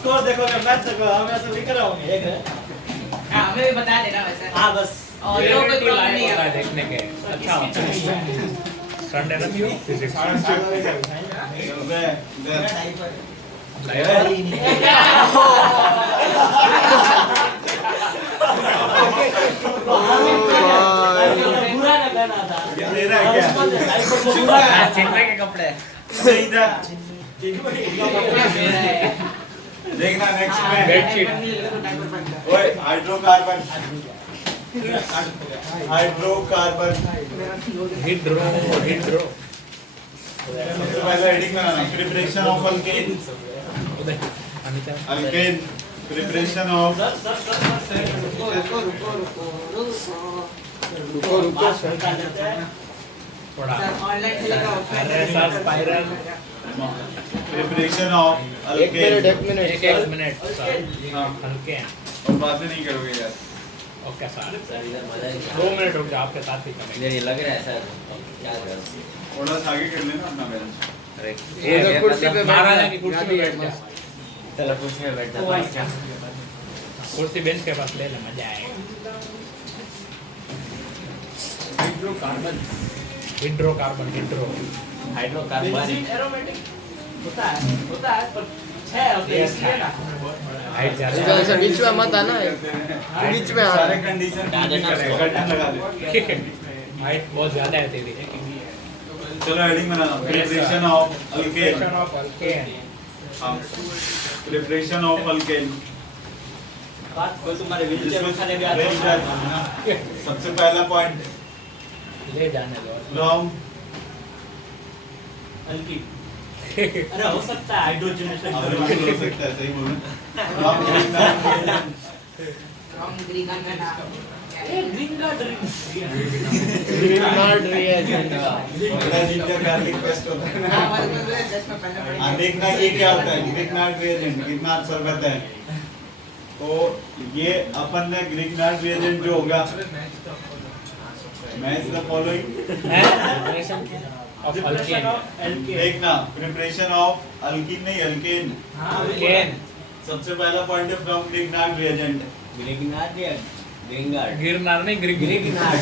Score देखो जब match देखो हम ऐसे भी कराओगे एक है। हां हमें भी बता देना वैसे। हां बस और लोग कोई प्रॉब्लम नहीं है देखने के अच्छा होता है संडे ना फिजिक्स बुरा ना कहना था ये रहा क्या चिन्ह के कपड़े नहीं था देखना नेक्स्ट में बेडशीट ओए हाइड्रोकार्बन हाइड्रोकार्बन हिड्रो सबसे पहले heading banana preparation of alkane Amita alkane preparation of रुको थोड़ा ऑनलाइन चलेगा अरे sir spiral preparation of alkane एक मिनट सर हल्के हैं और बातें नहीं करोगे यार ओके सर 2 मिनट रुक जाओ आपके साथ ही करेंगे ये लग रहा है सर क्या कर थोड़ा सा आगे कर लेना अपना बेंच अरे ये कुर्सी पे महाराजा की कुर्सी पे बैठ जा चलो कुर्सी में बैठ जा कुर्सी बेंच के पास ले ले मजा आएगा हाइड्रोकार्बन हाइड्रोकार्बन एरोमेटिक होता है पर 6 होते हैं इसलिए ना हाइट इधर ज्यादा से बीच में मत आना बीच में आ सारे कंडीशन कर्टन लगा दे हाइट बहुत ज्यादा है तेरी चलो heading banana preparation of alkane of alkane preparation of alkane बात को तुम्हारे वेजिटेबल खाने भी आते हैं सबसे पहला पॉइंट ले जाने दो फ्रॉम हल्की अरे हो सकता है हाइड्रोजनेशन हो सकता है सही बोलूं फ्रॉम ग्रीन का नाम ग्रीन कार्ड गार्लिक पेस्ट होता है हां मतलब जस्ट में पहले हाँ देखना ये क्या होता है ग्रिग्नार्ड रिएजेंट ग्रिग्नार्ड शरबत है तो ये अपन ने ग्रिग्नार्ड रिएजेंट जो होगा match the following of alkane देखना प्रिपरेशन ऑफ अल्कीन नहीं अल्केन अल्केन सबसे पहला पॉइंट है फ्रॉम ग्रिग्नार्ड रिएजेंट ग्रीनगार्ड या ग्रीनगार्ड गिरनार नहीं ग्रीनगार्ड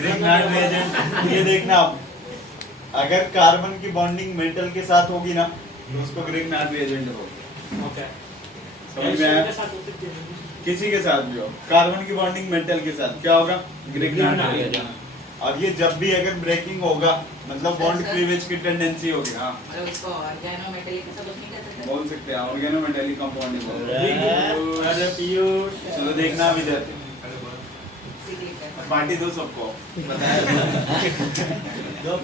ग्रिग्नार्ड रिएजेंट ये देखना आप अगर कार्बन की बॉन्डिंग मेटल के साथ होगी ना तो उसको ग्रिग्नार्ड रिएजेंट बोलते हैं ओके समझ में आया किसी के साथ भी हो कार्बन की बॉन्डिंग मेटल के साथ क्या होगा ग्रिग्नार्ड रिएजेंट और ये जब भी अगर ब्रेकिंग होगा मतलब बॉन्ड क्लीवेज की टेंडेंसी होगी हाँ मतलब उसको ऑर्गेनोमेटेलिक सब कुछ नहीं कहते थे बोल सकते हैं ऑर्गेनोमेटेलिक कंपाउंड अरे पीयूष चलो देखना अब इधर पार्टी दो सबको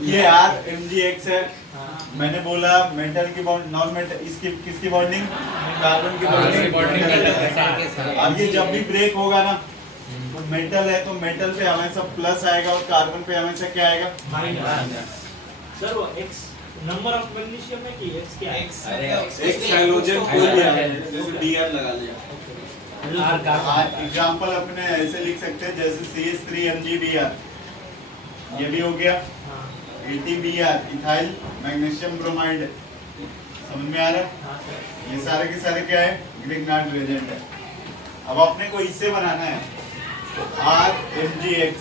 ये RMgX है मैंने बोला मेटल की बॉन्ड नॉन मेटल इसकी किसकी बॉन्डिंग कार्बन की बॉन्डिंग अब ये जब भी ब्रेक होगा ना तो मेटल है तो मेटल पे हमेशा प्लस आएगा और कार्बन पे हमेशा क्या आएगा सर वो x नंबर ऑफ मैग्नीशियम में कि x क्या है अरे एक हाइड्रोजन कोई भी है जैसे Br लगा लिया आर का एग्जांपल अपने ऐसे लिख सकते हैं जैसे CH3MgBr ये भी हो गया AtBr इथाइल मैग्नीशियम ब्रोमाइड समझ में आ रहा है ये सारे के सारे क्या है ग्रिग्नार्ड रिएजेंट है अब अपने को इससे बनाना है RMgX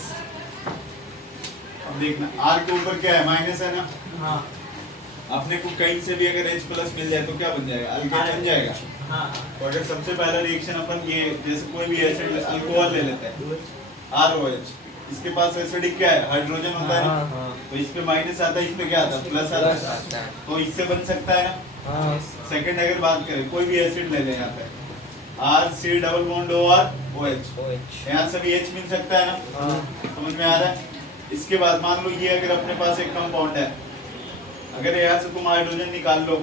अब देखना R के ऊपर क्या है माइनस है ना हां अपने को कहीं से भी अगर H प्लस मिल जाए तो क्या बन जाएगा अल्केन बन जाएगा हां तो अगर सबसे पहला रिएक्शन अपन ये जैसे कोई भी एसिड अल्कोहल ले लेते हैं ROH इसके पास एसिडिक क्या है हाइड्रोजन होता है ना तो इस पे माइनस आता है इस पे क्या आता है प्लस आता है तो इससे बन सकता है ना सेकंड अगर बात करें कोई भी एसिड ले लें यहाँ पे RC डबल बॉन्ड OH यहाँ से भी H मिल सकता है ना समझ में आ रहा है इसके बाद मान लो ये अगर अपने पास एक कंपाउंड है अगर यहाँ से तुम हाइड्रोजन निकाल लो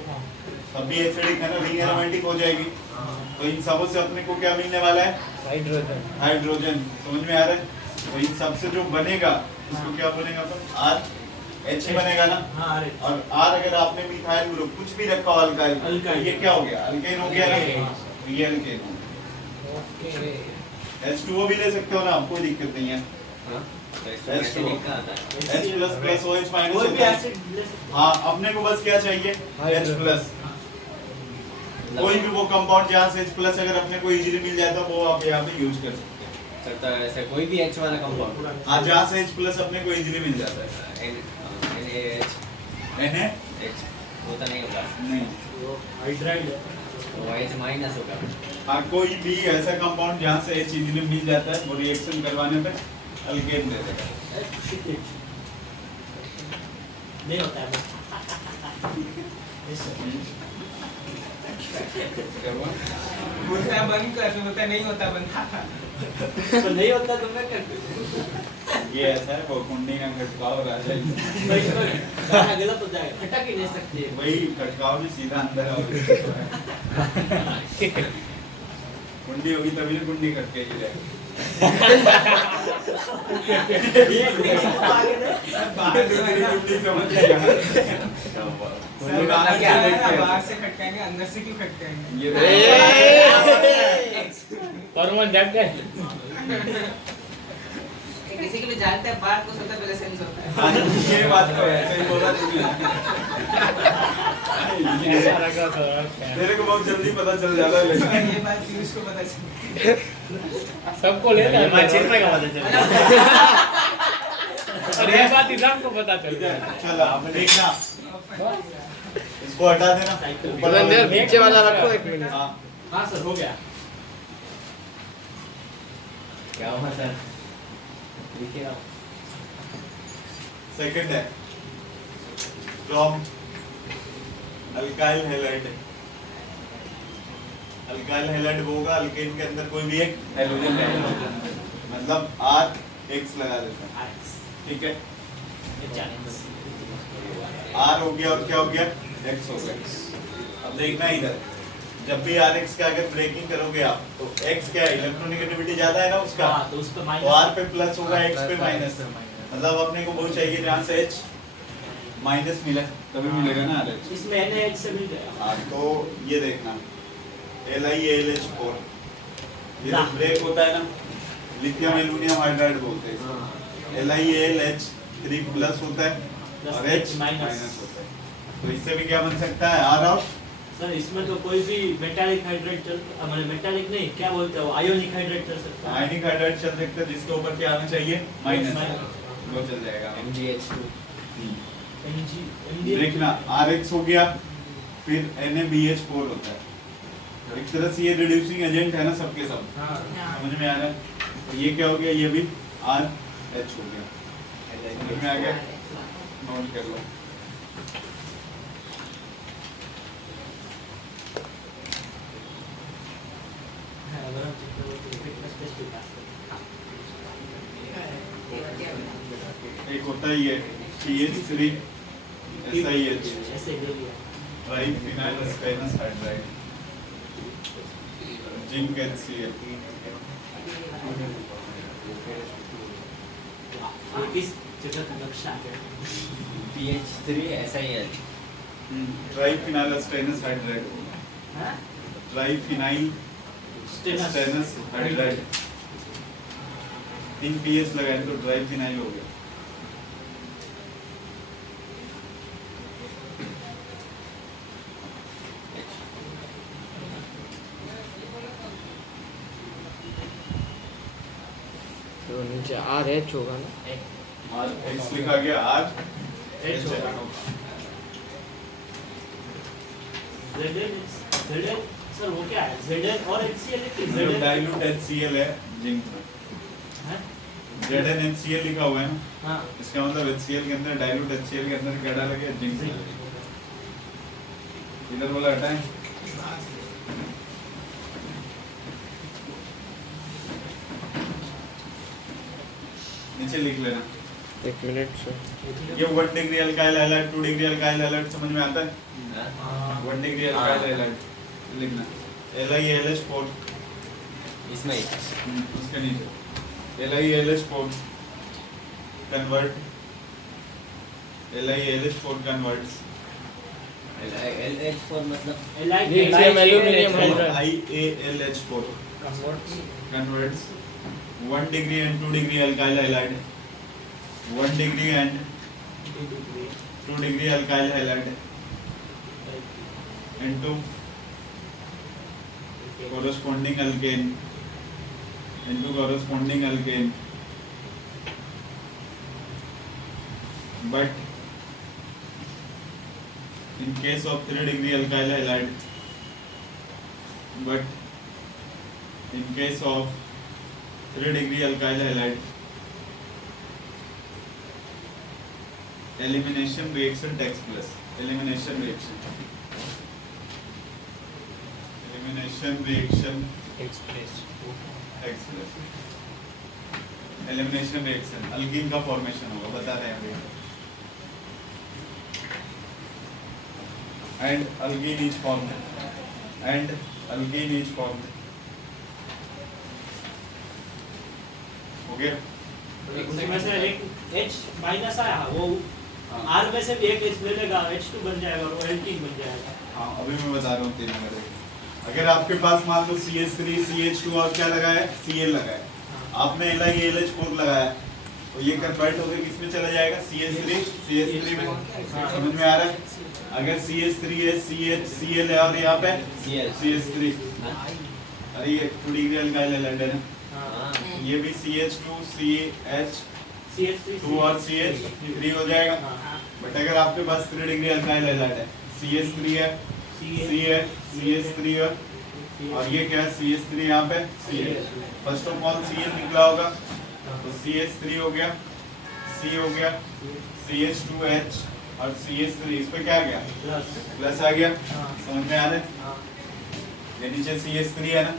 तब भी एसिडिक है ना रिंग एरोमेटिक हो जाएगी तो इन सबों से अपने को क्या मिलने वाला है हाइड्रोजन समझ में आ रहा है तो इन सबसे जो बनेगा उसको क्या बोलेंगे अपन RH बनेगा ना हां अरे और R अगर आपने मिथाइल ग्रुप कुछ भी रखा हो अल्काइल ये क्या हो गया अल्केन हो गया ना तो ये अल्केन हो गया H2O भी ले सकते हो ना आप कोई दिक्कत नहीं है H2O H++ OH- कोई भी एसिड ले सकते हाँ अपने को बस क्या चाहिए H+ कोई भी वो कंपाउंड जहाँ से H प्लस अगर अपने को इजीली मिल जाता वो आप यहाँ पे यूज कर सकते हैं। सकता है ऐसा कोई भी H वाला कंपाउंड हाँ जहाँ से H प्लस अपने को इजीली मिल जाता है। NaH H होता नहीं होगा नहीं वो हाइड्राइड है तो H माइनस होगा। हाँ कोई भी ऐसा कंपाउंड जहाँ से H इजीली मिल जाता है वो रिएक्शन करवाने पे अल्केन दे देगा। नहीं होता है क्या हुआ? बोलता है बंद कर, फिर बोलता है नहीं होता बंद। तो नहीं होता तो मैं कर ये ऐसा है वो कुंडी का खटकाव राजा ही। गाना गलत हो जाएगा खटक ही नहीं सकती है वही खटकाव में सीधा अंदर आओ। कुंडी होगी तभी ना कुंडी खटकेगी रहेगी। ये आगे नहीं बाहर जो है ना, कुंडी समझ लिया। सर बाहर जो है ना, बाहर से खटकाएंगे, अंदर से क्यों खटकाएंगे? ये परमन जग गए किसी के भी जानते हैं बात को सबसे पहले सेंस होता है। हाँ ये बात तो है ऐसे ही बोला तुमने। तेरे को बहुत जल्दी पता चल जाता है लेकिन ये बात पीयूष को पता चली। सबको ले ये बात चिन्मय का पता चला। और ये बात इलाम को पता चल गया चलो आप देखना इसको हटा देना ऊपर पता नहीं यार, वाले- नीचे वाला रखो 1 मिनट। हाँ हाँ सर हो गया क्या हुआ सर? लिखिए आप। सेकंड है from alkyl halide. Alkyl halide वो होगा अल्केन के अंदर कोई भी एक हाइड्रोजन रहेगा मतलब R X लगा देता है ठीक है। R हो गया और क्या हो गया X हो गया। अब देखना इधर जब भी RX का अगर ब्रेकिंग करोगे आप तो X क्या है इलेक्ट्रोनेगेटिविटी ज्यादा है ना उसका हाँ तो उस पे तो माइनस R पे प्लस होगा X पे माइनस मतलब अपने को वो चाहिए जहाँ से H माइनस मिला तभी मिलेगा ना RH। इसमें NaH से मिल गया हाँ तो ये देखना LiAlH4 ये जो ब्रेक होता है ना लिथियम एल्युमिनियम हाइड्राइड बोलते हैं इसको। LiAlH3 प्लस होता है और H माइनस होता है तो इससे भी क्या बन सकता है R और सर इसमें तो कोई भी मेटालिक हाइड्रेट चल मतलब मेटालिक नहीं क्या बोलते हो आयोनिक हाइड्रेट चल सकता है आयनिक हाइड्राइड चल सकता है जिसके ऊपर क्या आना चाहिए माइनस वो चल जाएगा। MgH2 MG देखना RX हो गया फिर NaBH4 होता है एक तरह से ये रिड्यूसिंग एजेंट है ना सबके सब समझ में आ रहा है तो ये क्या हो गया ये भी RH हो गया समझ में आ गया नोट कर लो। एक होता है ये CH3 SiH ऐसे ले लिया triphenyl stannous hydride zinc HCl इस जगह का नक्शा है PH3 SiL triphenyl stannous hydride हाँ triphenyl stannous stannous hydride 3 PH लगाए तो ट्राइफिनाइल हो गया। तो नीचे RH होगा ना। और X लिखा गया R H होगा ZN सर वो क्या है ZN और HCl है कि ZN डाइल्यूट HCl है जिंक में है ZnHCl लिखा हुआ है ना हाँ इसका मतलब HCl के अंदर डाइल्यूट HCl के अंदर क्या डाला गया जिंक इधर बोला हटाएं नीचे लिख लेना 1 मिनट से। ये 1 degree alkyl halide 2 degree alkyl halide समझ में आता है 1 डिग्री अल्काइल हैलाइड लिखना LiAlH4 इसमें ही उसके नीचे LiAlH4 convert LiAlH4 converts LH4 मतलब lithium aluminium hydride. IAlH4 converts 1 degree and 2 degree alkyl halide 1 degree and 2 degree alkyl halide into corresponding alkane into corresponding alkane, but in case of 3 degree alkyl halide, but in case of 3 degree alkyl halide, elimination reaction takes place. Elimination reaction takes place. Elimination reaction alkyne का formation होगा, बता रहे हैं अभी। And alkene is formed हो गया। उसमें से एक H माइनस आया, वो R में से भी एक H ले लेगा, H2 बन जाएगा और वो एल्कीन बन जाएगा। हाँ अभी मैं बता रहा हूँ 3 नंबर। अगर आपके पास मान लो CH3 CH2 और क्या लगा है, Cl लगा है, आपने LiAlH4 लगाया, तो ये कन्वर्ट होकर किसमें चला जाएगा, CH3 में। समझ में आ रहा है? अगर CH3 है, Cl है और यहाँ पे CH3, अरे ये 2 डिग्री अल्काइल हैलाइड है ना, ये भी CH2 CH2 और CH3 हो जाएगा। बट अगर आपके पास 3 डिग्री अल्काइल हैलाइड है, CH3 है, CH3 है और ये क्या है, CH3 यहाँ पे Cl। First of all Cl निकला होगा तो CH3 हो गया, C हो गया, CH2H और CH3, इस पे क्या आ गया, प्लस आ गया। समझ में आ रहा है? ये नीचे CH3 है ना,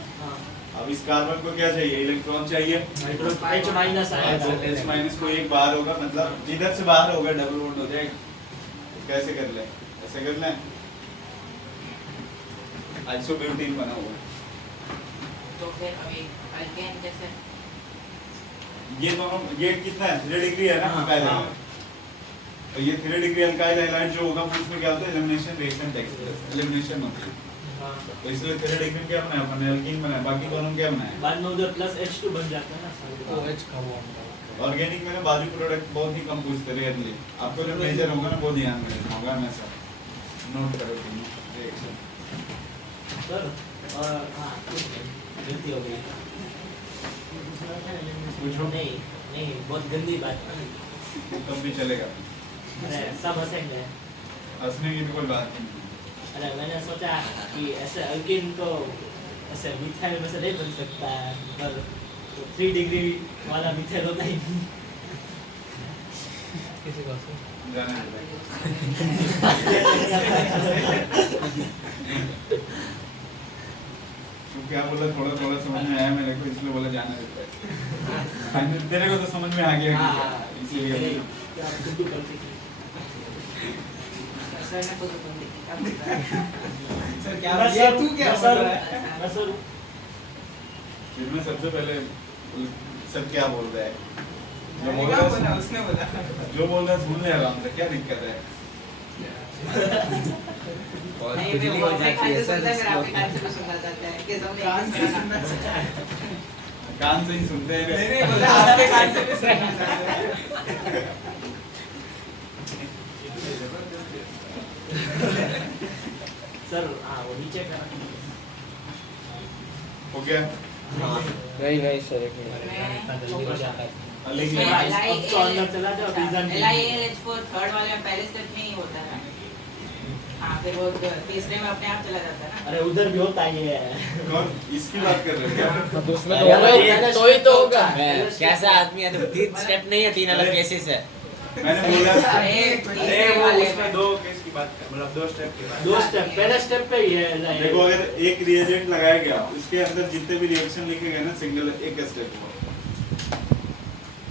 अब इस कार्बन को क्या चाहिए, इलेक्ट्रॉन चाहिए, H माइनस आएगा, H माइनस को एक बाहर होगा, मतलब जिधर से बाहर होगा डबल बॉन्ड हो जाएगा। कैसे कर ले, ऐसे कर लें, आइसोब्यूटीन बना हुआ है। तो फिर अभी अल्केन जैसे ये दोनों, ये कितना है, 3 डिग्री है ना अल्काइल हैलाइड, तो ये 3 डिग्री अल्काइल हैलाइड जो होगा वो उसमें क्या होता है, elimination reaction takes place, elimination होती है। तो इसलिए 3 डिग्री क्या बनाया अपने, अल्कीन बनाया, बाकी दोनों क्या बनाया, बाद में उधर प्लस H2 बन जाता है ना। OH का बॉन्ड। ऑर्गेनिक में ना बाजू प्रोडक्ट बहुत ही कम पूछते हैं रेयरली, आपको जो मेजर होगा ना वो ध्यान में रखना होगा, हमेशा नोट करो रिएक्शन। सर हाँ गलती हो गई, पूछो। नहीं बहुत गंदी बात। तब भी चलेगा, अरे सब हंसेंगे। हंसने की तो कोई बात नहीं। अरे मैंने सोचा कि ऐसे अल्कीन तो ऐसे मिथाइल में से नहीं बन सकता है, पर 3 डिग्री वाला मिथाइल होता ही नहीं। किसी को से जाने तू क्या बोला, थोड़ा थोड़ा समझ में आया मेरे को, इसलिए बोला जाने देता है। तेरे को तो समझ में आ गया, इसलिए सर क्या मैं ये तू क्या बोल रहा है? फिर मैं सबसे पहले सब क्या बोल रहा है, जो बोल क्या रहा बोला है उसने बोला जो बोल रहा है सुन ले आराम से, क्या दिक्कत है। नहीं मैं वो अपने कान से सुनता है, फिर आपके कान से भी सुनना चाहता है कि सबने कान से सुनना कान से ही सुनते हैं। नहीं बोला आपके कान से भी सुनना चाहता है। सर हाँ वो नीचे का हो गया, नहीं सर, एक मिनट। इतना जल्दी हो जाता है। लिख उसमें लेना। अब तो अंदर चला जाओ, डिजाइन में। LiAlH4 थर्ड वाले में पहले स्टेप में ही होता है। हाँ फिर वो तीसरे में अपने आप चला जाता है ना। अरे उधर भी होता ही है। कौन इसकी बात कर रहे हो क्या? हाँ, तो उसमें तो होगा ही, तो ही तो होगा। कैसा आदमी है, तो 3 स्टेप नहीं है, 3 अलग केसेस है। मैंने बोला तीसरे वाले में 2 केस की बात कर, मतलब 2 स्टेप की बात। 2 स्टेप, पहले स्टेप पे ही है देखो अगर एक रिएजेंट लगाया गया उसके अंदर जितने भी रिएक्शन लिखे गए ना सिंगल एक स्टेप हुआ,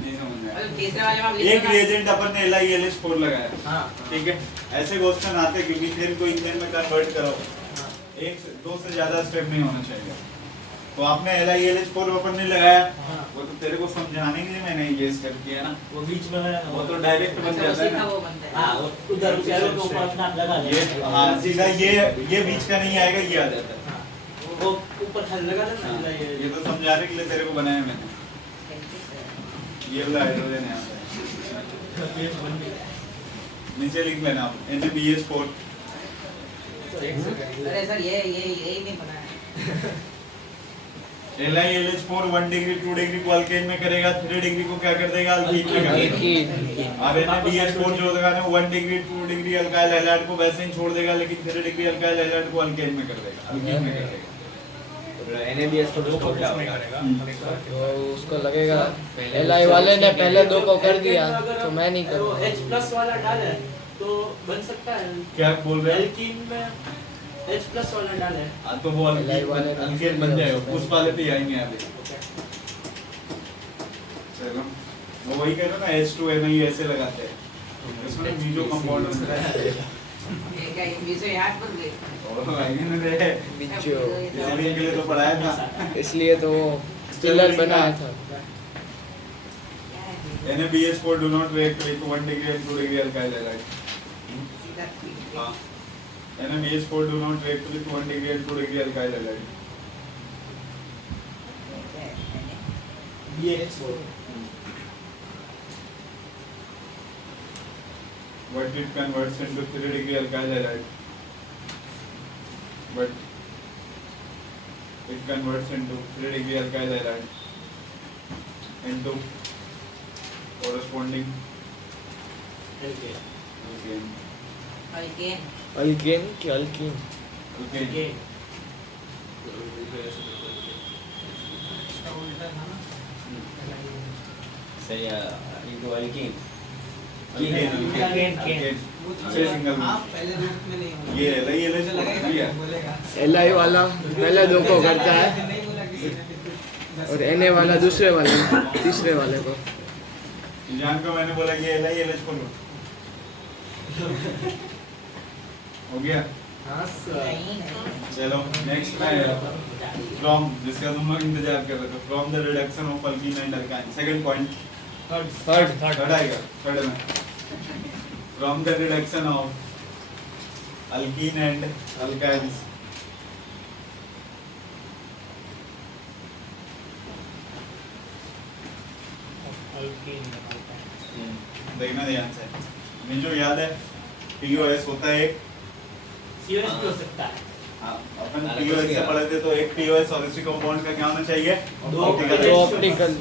नहीं समझ में आया। तीसरे वाले में आप एक लिखो ना। रिएजेंट अपन ने LiAlH4 लगाया, हाँ ठीक है, ऐसे क्वेश्चन आते हैं कि मीथेन को ईथेन में कन्वर्ट करो, एक से 2 से ज्यादा स्टेप नहीं होना चाहिए। तो आपने LiAlH4 अपन ने लगाया, वो तो तेरे को समझाने के लिए मैंने ये स्टेप किया ना, वो बीच में वो तो डायरेक्ट बन अच्छा, जाता उसी है का ना। वो बनता है। हाँ वो उधर उस एरो के ऊपर अपना लगा ये देना। हाँ सीधा ये बीच का नहीं आएगा, ये आ जाता है। हाँ, वो ऊपर खाली लगा देना। हाँ, ये तो समझाने के लिए तेरे को बनाया मैंने। ये वाला हाइड्रोजन है, नीचे लिख लेना आप NaBH4। अरे सर ये नहीं बना है। LiLH4 1 डिग्री 2 डिग्री को अल्केन में करेगा, 3 डिग्री को क्या कर देगा, अल्कीन में कर देगा। अब NaBH4 जो होगा ना 1 डिग्री 2 डिग्री अल्काइल हैलाइड को वैसे ही छोड़ देगा, लेकिन 3 डिग्री अल्काइल हैलाइड को अल्केन में कर देगा, अल्कीन में कर देगा। NaBH4 दो को क्या में होगा? करेगा तो उसको लगेगा LI वाले ने पहले 2 को कर दिया तो मैं नहीं वो करूँगा। H+ वाला डाले तो बन सकता है। क्या बोल रहे हैं? एल्कीन में H+ वाला डाले। हाँ तो वो अल्केन बन जाएगा, उस वाले पे आएंगे अभी। चलो वो वही कह रहे हो ना, H2Na ऐसे लगाते हैं, इसमें मीजो कंपाउंड होता है। ये क्या इंग्लिश है याद कर ले। और आएंगे ना रे, बिच्चो इसलिए के लिए तो पढ़ाया था। इसलिए तो पिलर बनाया था। NaBH4 do not react with 1 degree and 2 degree alkyl halide. सीधा हाँ, NaBH4 do not react with 1 degree and 2 degree alkyl halide. BH4 But it converts into 3 degree alkyl halide. But it converts into 3 degree alkyl halide into corresponding alkane. alkane. Alkane alkane की alkene. Alkane. इसका उल्टा था ना सही है, इनको alkyne Alkane. वो तो छह सिंगल में। आप पहले रूप में नहीं हो ये LiLH मुझे लगा ये कि बोलेगा LI वाला पहले 2 को करता है नहीं बोला किसी ने फिर और Na वाला दूसरे वाले तीसरे वाले को। जान को मैंने बोला कि LiLH को लो। हो गया। हाँ सर। नहीं नहीं चलो नेक्स्ट है फ्रॉम, जिसका तुम लोग इंतजार कर रहे थे, from the reduction of alkyne and alkyne. Second point third आएगा, थर्ड में from the reduction of alkyne and alkynes देखना ध्यान से। मुझे जो याद है POS होता है एक, COS भी हो सकता है। हाँ, अपन POS से पढ़े थे तो एक POS और इसी कंपाउंड का क्या होना चाहिए, दो ऑप्टिकल। दो ऑप्टिकल।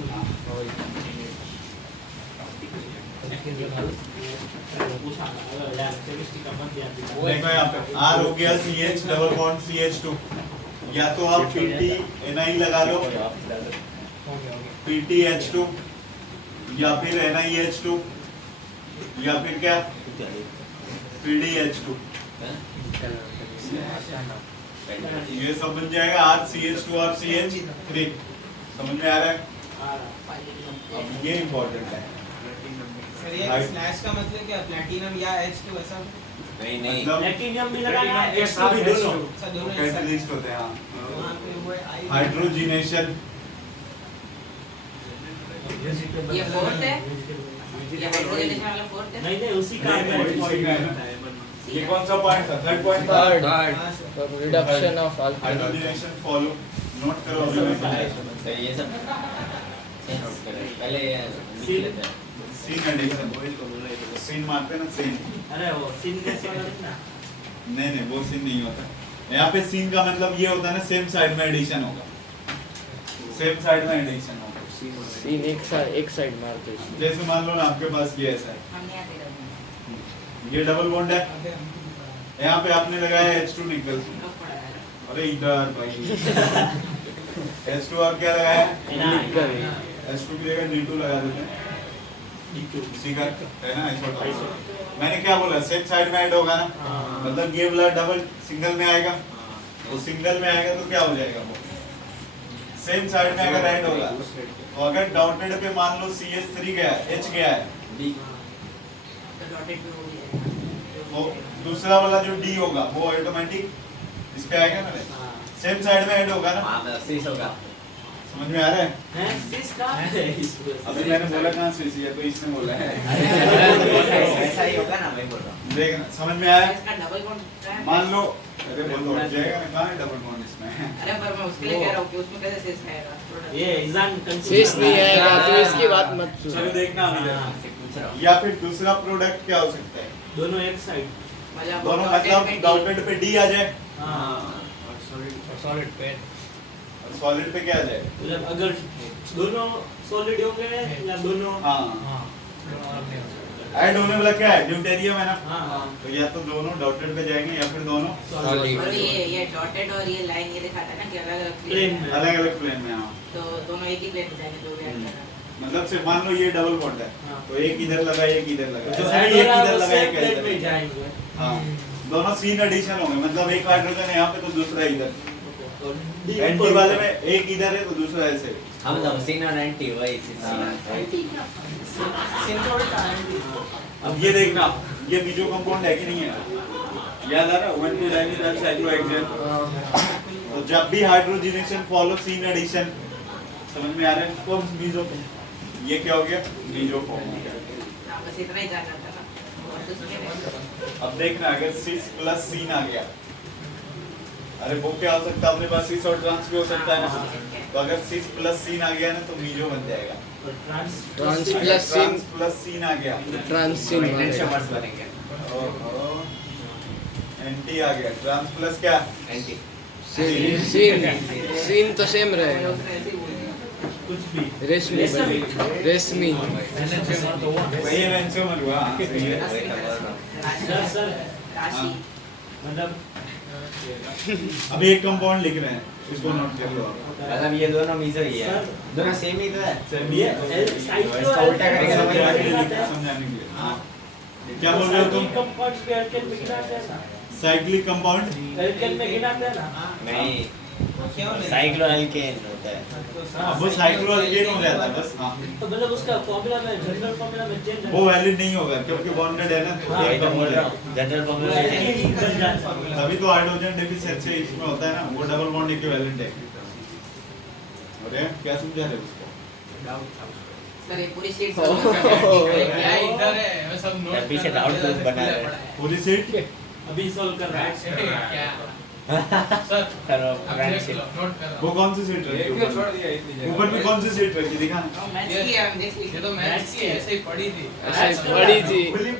पूछा अगर लैब केमिस्ट्री का मत याद दिला। देखो यहाँ पे R हो गया CH डबल बॉन्ड CH2, या तो आप PT लगा लो, PTH2 या फिर NiH2 या फिर क्या PDH2, ये सब बन जाएगा RCH2 और CH3। समझ में आ रहा है? अब ये इम्पोर्टेंट है। सर ये स्लैश का मतलब क्या, प्लैटिनम या H2 ऐसा नहीं नहीं मतलब प्लैटिनम भी लगाना है, H2 H2 भी दोनों। अच्छा दोनों एक साथ कैटलिस्ट होते हैं। हाँ, वहाँ पे वो आई हाइड्रोजिनेशन ये फोर्थ है ये हाइड्रोजन वाला फोर्थ है नहीं नहीं उसी का नहीं, वही उसी का है ना। ये कौन सा पॉइंट था, थर्ड पॉइंट था। थर्ड हाँ sir for reduction of alkyne. Hydrogenation follow, note करो अभी मैं समझाता तो ये सब पहले लिख लेते हैं। सीन एडिशन, सीन मारते हैं ना, सीन। अरे वो सिंगेस वाला ना। नहीं नहीं वो सीन नहीं होता। यहाँ पे सीन का मतलब ये होता है ना, सेम साइड में एडिशन होगा, सेम साइड में एडिशन होगा। सीन एक साइड मारते हैं। जैसे मान लो ना आपके पास ये ऐसा है, हम नहीं आते रहो ये डबल बॉन्ड है, आगे हम यहाँ पे आपने लगाया H2 निकल। लोग पढ़ा है अरे इधर भाई H2 और क्या लगाया है, निकल। H2 की जगह D2 लगा देते हैं, इसी का है ना ऐसा। मैंने क्या बोला, सेम साइड में ऐड होगा ना, मतलब ये वाला डबल सिंगल में आएगा, तो सिंगल में आएगा तो क्या हो जाएगा, वो सेम साइड में अगर ऐड होगा तो अगर डॉटेड पे मान लो CH3 गया, H गया है, तो डॉटेड पे हो गया तो दूसरा वाला जो D होगा वो ऑटोमेटिक इस पे आएगा ना, सेम साइड में ऐड होगा ना। हाँ मतलब 30 होगा। समझ में आ रहा है? हैं सिस का अभी मैंने बोला कहाँ से इसी है, तो इसने बोला है। ऐसा ही होगा ना, मैं बोल रहा हूँ। देखना समझ में आया? इसका डबल बॉन्ड क्या है मान लो, अरे बोलो हट जाएगा ना, कहाँ है डबल बॉन्ड इसमें? अरे पर मैं उसके लिए कह रहा हूँ कि उसमें कैसे सिस आएगा ये एग्जाम शेष नहीं आएगा तो इसकी बात मत चलो सुनो। देखना अभी देखना। इससे पूछ रहा हूँ। या फिर दूसरा प्रोडक्ट क्या हो सकता है, दोनों एक साइड। दोनों मतलब डॉटेड पे D आ जाए, हाँ सॉलिड पेन और सॉलिड पे क्या आ जाएगा? मतलब अगर दोनों सॉलिड होंगे या दोनों हाँ ऐड होने वाला क्या है? ड्यूटेरियम है ना। हाँ तो या तो दोनों डॉटेड पे जाएंगे या फिर दोनों Solid. और ये डॉटेड और ये लाइन ये दिखाता है ना कि अलग-अलग प्लेन plane में। है। अलग अलग प्लेन में। हाँ तो दोनों एक ही प्लेन में जाएंगे जो भी ऐड कर रहा है। मतलब सिर्फ मान लो ये डबल बॉन्ड है हाँ। तो एक इधर लगा एक इधर लगा, जो ऐसा ऐड नहीं हो एक रहा है इधर वो लगा सेम एक प्लेन इधर में लगा। जाएंगे। हाँ दोनों सीन एडिशन होंगे, मतलब एक हाइड्रोजन है यहाँ पे तो दूसरा इधर। और D एंटी ऊपर वाले ऊपर। में एक इधर है तो दूसरा ऐसे। हम लोग सीन और एंटी वही अब ये देखना, ये बीजो कंपाउंड है कि नहीं है? याद आ रहा है 1 2 डाइमिथाइल साइक्लोहेक्सेन। तो जब भी हाइड्रोजनेशन फॉलो सीन एडिशन, समझ में आ रहा है? कौन बीजो, ये क्या हो गया? बीजो फॉर्म हो गया। हाँ, बस इतना ही जानना था ना। और कुछ नहीं है। अब देखना अगर सिस प्लस सीन आ गया, अरे वो क्या हो सकता है अपने पास? सिस और ट्रांस भी हो सकता है ना। तो अगर सिस प्लस सीन आ गया ना तो मीजो बन जाएगा। और ट्रांस ट्रांस अगर plus cis trans plus cis आ गया ट्रांसिन बनेंगे ओहो, एंटी आ गया। ट्रांस प्लस क्या? एंटी सीन सीन सीन तो सेम रहेगा। उसने ऐसे ही बोल दिया। कुछ भी रेशमी रेशमी वही है इनसे मरुआ। सही है। सर सर राशि। मतलब अभी एक कंपाउंड लिख रहे हैं, इसको नोट कर लो आप। मतलब ये दोनों मीजर ही है, सर, दोनों सेम ही तो है। ये साइक्लो इसका उल्टा करके समझाने के समझ लिए, समझाने के लिए। हाँ क्या बोल रहे हो तुम? कंपाउंड्स के एल्केन में गिनाते हैं ना, साइक्लिक कंपाउंड एल्केन में गिनाते हैं ना। नहीं, क्यों नहीं? साइक्लो एल्केन होता है। वो साइक्लो एल्केन हो जाता है बस। हाँ तो मतलब उसका फॉर्मूला में जनरल फॉर्मूला में चेंज वो वैलिड नहीं होगा क्योंकि बॉन्डेड है ना। तो हाँ, एक तो बोल कंपाउंड रहा है। हूँ जनरल फॉर्मूला में तभी तो हाइड्रोजन डेफिशिएंसी इसमें होता है ना, वो डबल बॉन्ड इक्विवेलेंट है। अरे क्या समझा रहे हो उसको? सर ये पूरी शीट क्या इधर है वो सब नोट पीछे डाउट प्रूफ बना रहे हैं। पूरी सीट अभी सॉल्व कर रहा है। क्या सर करो अब ब्रांड देख से लो नोट कर वो कौन सी सीट रखी है? छोड़ दिया इतनी ऊपर में कौन सी सीट रखी दिखा। मैच की है हम देख ये लीजिए। तो मैथ्स की है, ऐसे ही पड़ी थी ऐसे पड़ी थी खुली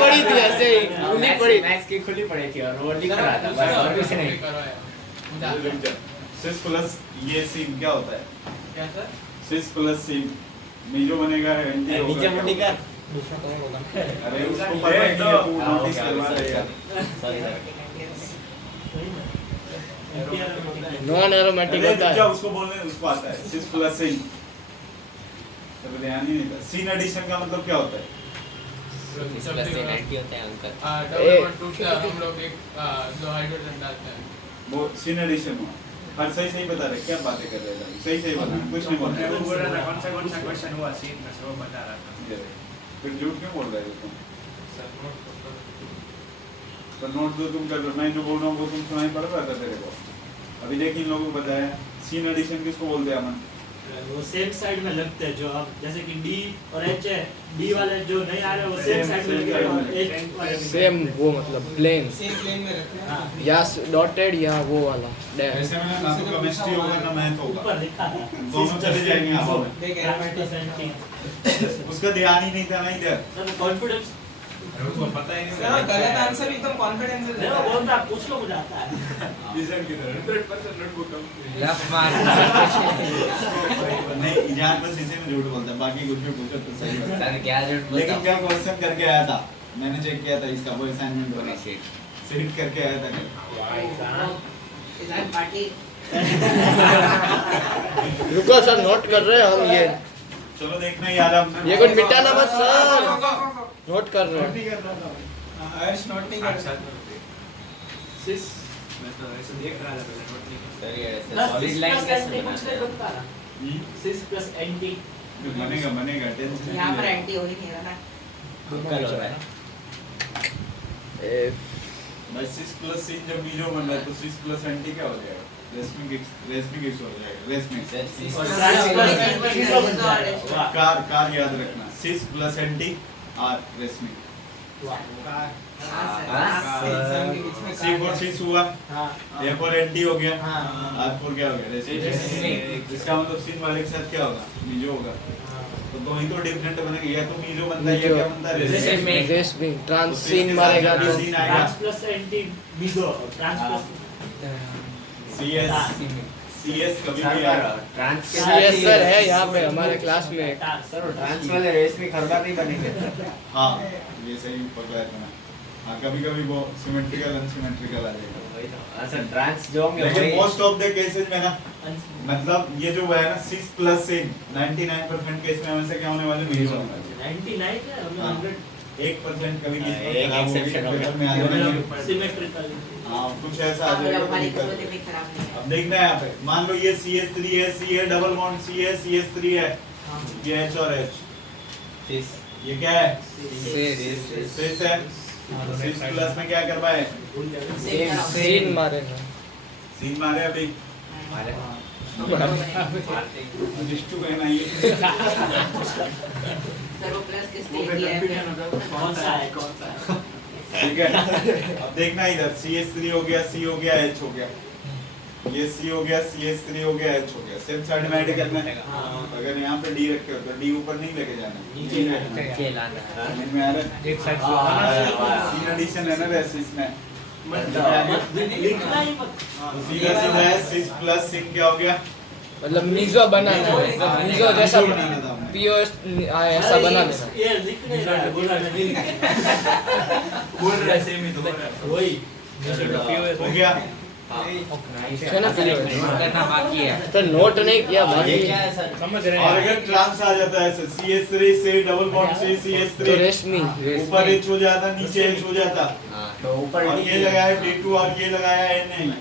पड़ी थी ऐसे ही खुली पड़ी मैथ्स की खुली पड़ी थी और वो लिख रहा था बस, और कुछ नहीं। क्या सिस प्लस ये सीन क्या होता है? सर सिस प्लस सीन मीजो बनेगा, एंटी होगा। नीचे मुंडी कर। अरे उसको पता ही नहीं है, तू नोटिस करवा दे यार। Sorry sir. नॉन एरोमेटिक अरे होता क्या है। उसको बोलने उसको आता है सिस प्लस सीन। तब ध्यान ही नहीं था। सीन एडिशन का मतलब क्या होता है? इस प्लस से 90 होते हैं अंकल। डबल बॉन्ड टूटता है, हम लोग एक दो हाइड्रोजन डालते हैं। वो सीन एडिशन हुआ। हर सही सही बता रहे, क्या बातें कर रहे थे? सही सही बता, कुछ नहीं बोल रहे। कौन सा क्वेश्चन हुआ सीन में सब बता रहा था। फिर झूठ क्यों बोल रहे हो तुम? सर नोट कर तो नोट जो तुम कर रहे हो, मैं जो बोल रहा हूँ वो तुम सुनाई पड़ रहा था तेरे को? अभी देखिए इन लोगों को बताया सीन एडिशन किसको बोलते हैं अमन? वो सेम साइड में लगते हैं, जो अब जैसे कि डी और एच है, डी वाले जो नहीं आ रहे वो सेम साइड में लगेंगे और एच वाले भी। सेम वो मतलब प्लेन सेम प्लेन में रखना है। हाँ, या डॉटेड या वो वाला डैश। ऐसे में ना तो केमिस्ट्री होगा ना मैथ होगा, ऊपर लिखा था दोनों चले जाएंगे हवा में। देख Parameters and things। उसका ध्यान ही नहीं था ना इधर। सर कॉन्फिडेंस उसको पता ही सर गलत आंसर एकदम कॉन्फिडेंस से नहीं, वो बोलता है, पूछ लो मुझे आता है। डिजाइन की तरह 100% नोटबुक कंप्लीट। लफ मार। नहीं इजान बस इसी में झूठ बोलता है, बाकी कुछ भी पूछो तो सही है। सर क्या झूठ लेकिन बोलता क्या क्वेश्चन करके आया था, मैंने चेक किया था इसका, वो असाइनमेंट बना हूँ। सीट करके आया था कल। इधर पार्टी रुको सर नोट कर रहे हैं हम ये चलो देखना यार अब ये कुछ मिटाना मत सर नोट कर रहे हैं। अर्श नोट नहीं कर सकता। सिस मैं तो ऐसे देख रहा था पहले नोट नहीं किया। सर ये ऐसे प्लस सॉलिड सिस लाइन प्लस कैसे एंटी कुछ बनाते नहीं हैं? बनता ना। सिस प्लस एंटी बनेगा बनेगा, टेंशन यहाँ पर एंटी हो ही नहीं रहा ना। अंकल हो रहा है। ए, भाई सिस प्लस सीन जब बीजो बन रहा है तो सिस प्लस एंटी क्या हो जाएगा? रेसमिक हो जाएगा। रेसमिक सर सी- और ट्रांस प्लस एंटी किसको बनता है? वाह, कार याद रखना, सिस प्लस एंटी आर रेसमिक। वाह। हाँ सर, हाँ, हाँ सर। एग्जाम के बीच में सी फॉर सिस हुआ, हाँ ए फॉर एंटी हो गया, हाँ आर फॉर क्या हो गया? रेसमिक। इसका मतलब सिन वाले के साथ क्या होगा? बीजो होगा। तो दो ही तो डिफरेंट बनेंगे, या तो मीजो बनता है या मीजो। क्या बनता है? रेसमिक। रेशमी तो ट्रांसिन इसके मारेगा साथ तो सीन आएगा। Trans plus anti meso trans हाँ। प्लस सीएस CS कभी भी सर आए। ट्रांस के CS सर है यहाँ पे हमारे क्लास में। सर ट्रांस वाले रेस में खरबा नहीं बनेंगे हाँ ये सही पकड़ा है तुमने। हाँ कभी कभी वो सिमेट्रिकल अनसिमेट्रिकल आ जाएगा। वही तो सर ट्रांस जो होंगे लेकिन वही मोस्ट ऑफ द केसेस में ना मतलब ये जो है ना 6 प्लस से 99% केस में हमें से क्या होने वाले मीरो होने वाले 99 है हाँ। 100 1% कभी हाँ, किसी एक खराब हो exception हो गई गया। पेपर में आ जाएगा। सिमेट्रिकल हाँ कुछ ऐसा आ हाँ, जाएगा मतलब तो हमारी दिक्कत किस्मत है। भी खराब नहीं है। अब देखना है यहाँ पे मान लो ये CS3 है C है डबल बॉन्ड C है CS3 है ये H और H सिस ये क्या है सिस 6 है 6 प्लस में क्या करवाए सेम सीन मारेगा। सीन मारे अभी मारे जिष्टू कहना ये सर वो प्लस किसने किया है? कौन सा है ठीक है अब देखना इधर CS3 हो गया C हो गया H हो गया ये C हो गया CS3 हो गया H हो गया सेम साइड में ऐड करना है अगर यहाँ पे D रखे हो तो D ऊपर नहीं लेके जाना नीचे ही रखना है। नीचे लाना समझ में आ रहा है एक साइड से होगा ना सीन एडिशन है ना वैसे इसमें लिखना ही मत तो सीधा सीधा है 6 प्लस सिन क्या हो गया मतलब मीजो बनाना है। हाँ, मीजो जैसा बनाना था हमने। POS ऐसा बना देना। ये लिखने का है, बोला नहीं बोल रहा है सेम ही तो बोल रहा है। वही हो गया है ना POS? करना बाकी है तो नोट नहीं किया ये बाकी। क्या है सर समझ रहे और हैं अगर ट्रांस आ जाता है ऐसे CS3 से डबल बॉन्ड से तो CS3 रेशमी ऊपर H हो जाता नीचे H हो जाता हाँ तो ऊपर और ये लगाया D2 और ये लगाया N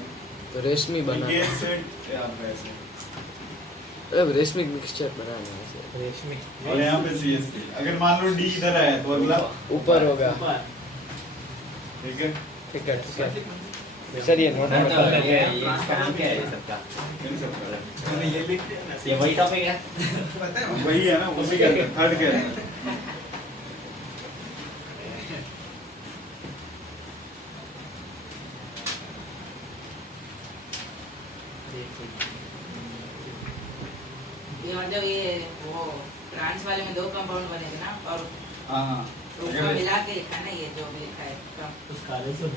तो रेशमी बना। ये सेट यार वैसे अरे रेशमी मिक्सचर बनाना है। रेशमी और यहाँ पे CS3 अगर मान लो D इधर है तो अगला ऊपर होगा। ऊपर ठीक है ठीक है ठीक है सर ये नोट नहीं, तो बता ये दीजिए। इसका नाम क्या है ये सबका इन सब का मैंने ये लिख दिया ना ये वही टॉपिक है पता है वही है ना उसी के अंदर थर्ड के अंदर ये मतलब ये वो ट्रांस वाले में 2 कंपाउंड बनेंगे ना और हाँ हाँ उसको अगर मिला के लिखा ना ये जो भी लिखा है उस काले से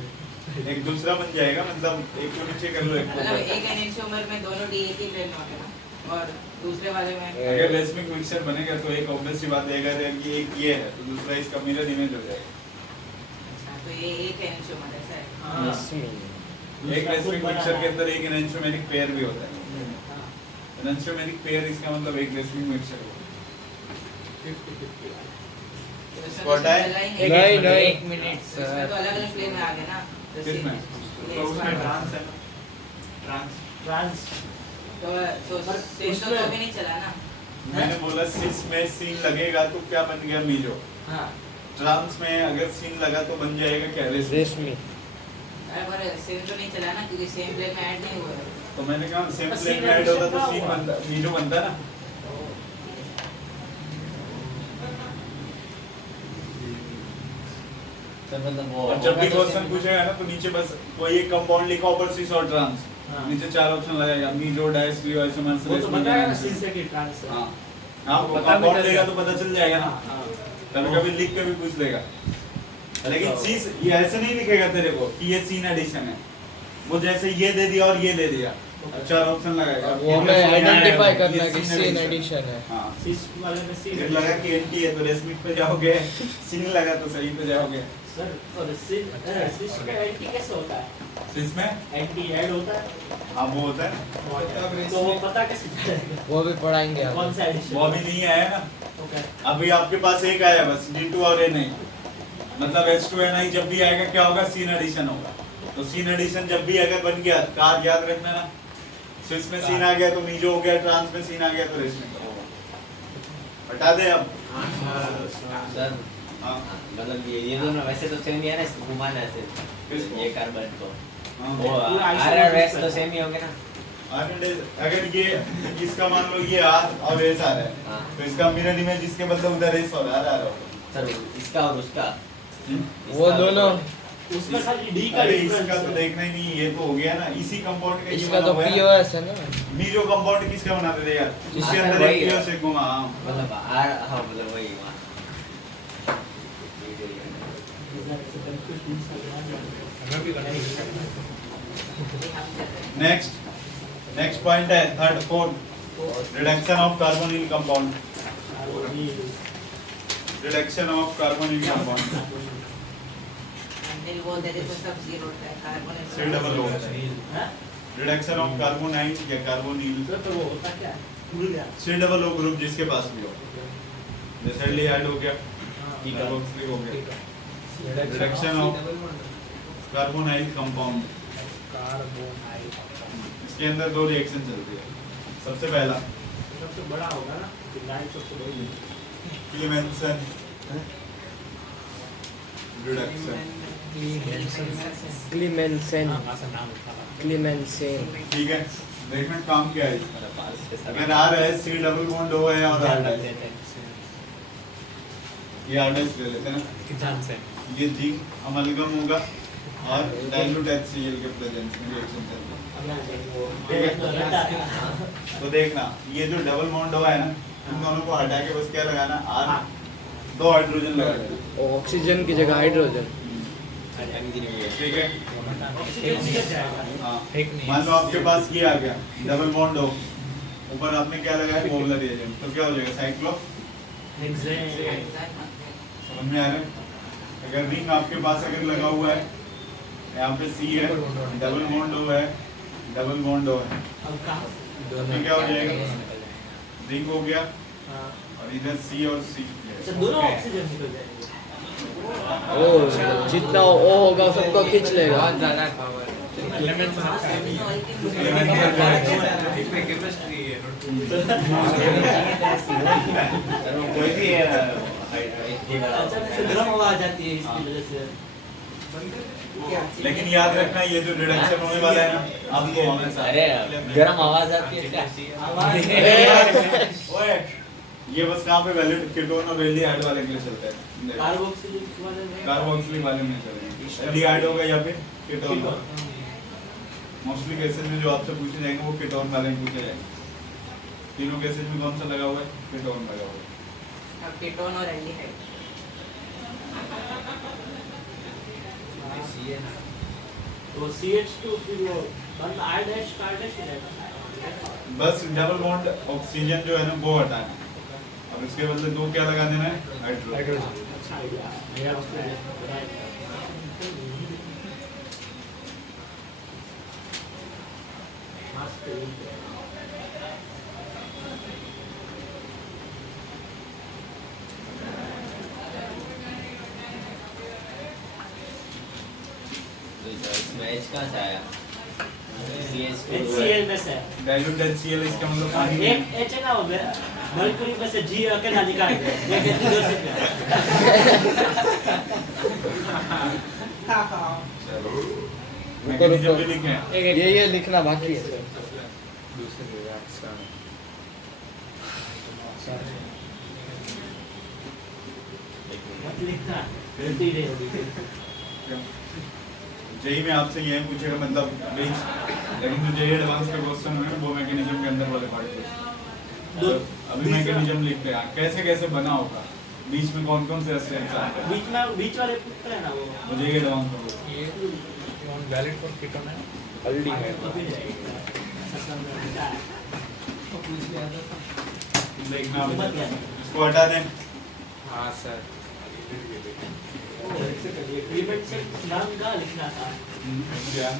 एक दूसरा बन जाएगा मतलब एक को नीचे कर लो एक को मतलब ऊपर। एक एनेंशियोमर में दोनों डी एक ही प्लेन में होंगे ना और दूसरे वाले में अगर रेसमिक मिक्सचर बनेगा तो एक ऑब्वियस सी बात है अगर ये एक ये है तो दूसरा इसका मिरर इमेज हो जाएगा अच्छा, तो ये एक एनेंशियोमर ऐसा है हाँ रेशमी एक रेसमिक मिक्सचर के अंदर एक एनेंशियोमेरिक पेयर भी होता है एनेंशियोमेरिक पेयर इसका मतलब एक रेसमिक मिक्सचर होगा तो इसमें इसको हटाएं? लगाएंगे। नहीं नहीं एक मिनट इसमें तो अलग-अलग प्लेन में आ गए ना जैसे किसमें? ये तो उसमें इसमें- ट्रांस है ना ट्रांस ट्रांस तो पर सेम तो उसमें- कभी नहीं चला ना मैंने बोला सिस में सीन लगेगा तो क्या बन गया मीजो हाँ ट्रांस में अगर सीन लगा तो बन जाएगा क्या रेसमिक रेशमी अरे पर सेम तो नहीं चला ना क्योंकि सेम प्लेन में ऐड नहीं हुआ है तो मैंने कहा सेम बस प्लेन scene में ऐड होता addition तो का सीन हुआ। बनता मीजो बनता ना तो मतलब वो और जब भी होगा तो क्वेश्चन same- पूछेगा ना तो नीचे बस कोई एक कंपाउंड लिखा ऊपर सिस और ट्रांस हाँ। नीचे 4 ऑप्शन लगाएगा मीजो डाइस लियो आइसोमर्स वो तो बताया ना सीन से कि ट्रांस है हाँ हाँ वो पता भी कंपाउंड चल लेगा जाएगा। तो पता चल जाएगा ना हाँ कभी कभी लिख के भी पूछ लेगा लेकिन सीस ये ऐसे नहीं लिखेगा तेरे को कि ये सीन एडिशन है वो जैसे ये दे दिया और ये दे दिया अब 4 ऑप्शन लगाएगा वो हमें आइडेंटिफाई करना ये कि scene सीन addition। एडिशन है। हाँ सीस वाले में सीन फिर लगा कि एंटी है तो रेसमिक पे जाओगे सीन लगा तो सही पे जाओगे सर और सीस में एंटी कैसे होता है सिस में एंटी ऐड होता है हाँ वो होता है तो वो पता कैसे चलेगा वो भी पढ़ाएंगे आप। कौन सा एडिशन वो अभी नहीं आया ना ओके अभी आपके पास एक आया बस D2 और Ni मतलब H2Ni जब भी आएगा क्या होगा सीन एडिशन होगा तो सीन एडिशन जब भी अगर बन गया कार याद रखना ना स्विस में सीन आ गया तो मीजो हो गया ट्रांस में सीन आ गया तो रेसमिक होगा बता दे अब सर हाँ मतलब ये दोनों वैसे तो सेम ही है ना इसको घुमाना है सिर्फ किसको? ये कार्बन को हाँ। वो पूरा आर और एस तो सेम ही होंगे ना अगर ये इसका मान लो ये R और S आ रहा है हाँ तो इसका मिरर इमेज इसके बदले उधर S और R आ रहा होगा सर इसका और उसका वो दोनों उसमें खाली डी का अरे डिफरेंस इसका तो है। देखना ही नहीं ये तो हो गया ना इसी कंपाउंड का ये इसका बना तो हुआ है ना। POS है ना। मीजो कंपाउंड किसका बनाते थे यार इसके हाँ, अंदर वही एक है। PO से घुमा हाँ। मतलब आर हाँ मतलब वही वहाँ हमें भी करना है हम चल रहे हैं नेक्स्ट नेक्स्ट पॉइंट है third fourth, reduction of carbonyl compound, reduction of carbonyl compound, नील बोलते थे तो सब जीरो होता है, कार्बन सी डबल ओ होता है, हाँ? रिडक्शन ऑफ कार्बोनाइल या कार्बोनिल, तो वो होता क्या है? भूल गया। सी डबल ओ ग्रुप जिसके पास भी हो, जैसे एल्डिहाइड हो गया, कार्बोक्सिलिक हो गया, रिडक्शन ऑफ कार्बोनाइल कंपाउंड, इसके अंदर दो रिएक्शन चलती है। सबसे पहला सबसे बड़ा होगा ना, नाइट सबसे बड़ी है। क्लीमेंसन रिडक्शन, क्लीमेंसेन, क्लीमेंसेन। ठीक है। देखना काम क्या है इसका। अगर आर है सी डबल बॉन्ड ओ है और आर है, ये आर डाइस ले लेते हैं ना, ये जिंक अमलगम होगा और डाइल्यूट HCl के प्रेजेंस में रिएक्शन चलता है। तो देखना ये जो डबल बॉन्ड हुआ है ना, इन दोनों को हटा के बस क्या लगाना, आर, दो हाइड्रोजन लगा देना। ऑक्सीजन की जगह हाइड्रोजन। ठीक है। हाँ, मान लो आपके पास ये आ गया डबल बॉन्ड हो, ऊपर आपने क्या लगाया, मोबुलर रिएजेंट, तो क्या हो जाएगा, साइक्लो। समझ में आ रहा है? अगर रिंग आपके पास अगर लगा हुआ है, यहाँ पे सी है, डबल बॉन्ड हो है, डबल बॉन्ड हो है, तो क्या हो जाएगा, रिंग हो गया और इधर सी और सी। दोनों ऑक्सीजन निकल जाएंगे। ओ जितना ओ होगा सबको खींच लेगा। बहुत ज्यादा पावर कोई भी अचानक से गर्म हवा आ जाती है इसकी वजह से। लेकिन याद रखना ये जो रिडक्शन होने वाला है ना, आपको हमेशा अरे गर्म आवाज आती है क्या? ओए, ये बस कहाँ पे वैलिड कीटोन और एल्डिहाइड वाले के लिए चलता है, कार्बोक्सिलिक वाले में कार्बोक्सिलिक वाले में चलेंगे। एल्डिहाइड होगा या फिर कीटोन होगा। मोस्टली केसेस में जो आपसे पूछे जाएंगे वो कीटोन वाले में पूछे जाएंगे। तीनों केसेस में कौन सा लगा हुआ है, कीटोन लगा हुआ है। अब कीटोन और एल्डिहाइड वो CH2 फिर वो बंद R डैश कार डैश हो जाएगा। बस डबल बॉन्ड ऑक्सीजन जो है ना वो हटाना है। अब इसके बदले दो क्या लगा देना है, हाइड्रोजन। अच्छा आइडिया। मैच कहाँ से आया? HCl में से डाइल्यूट HCl इसका मतलब पानी में एक H है ना हो गया, मरकरी में से G अकेला निकाल दे, ये कितनी दूर से चलो मैकेनिज्म भी लिखे हैं। ये लिखना बाकी है। मत लिखना, गलती नहीं होगी। जेई में आपसे ये पूछेगा मतलब बेस, लेकिन जो जेई एडवांस के क्वेश्चन है वो मैकेनिज्म के अंदर वाले पार्ट दो अभी मैकेनिज्म लिखते हैं कैसे कैसे बना होगा, बीच में कौन कौन से स्टेप्स आते हैं, बीच वाले पूछते हैं ना वो मुझे ये एडवांस में ये वैलिड फॉर कीटोन है, एल्डिहाइड। देखना इसको हटा दें। हाँ सर नाम का लिखना था। क्या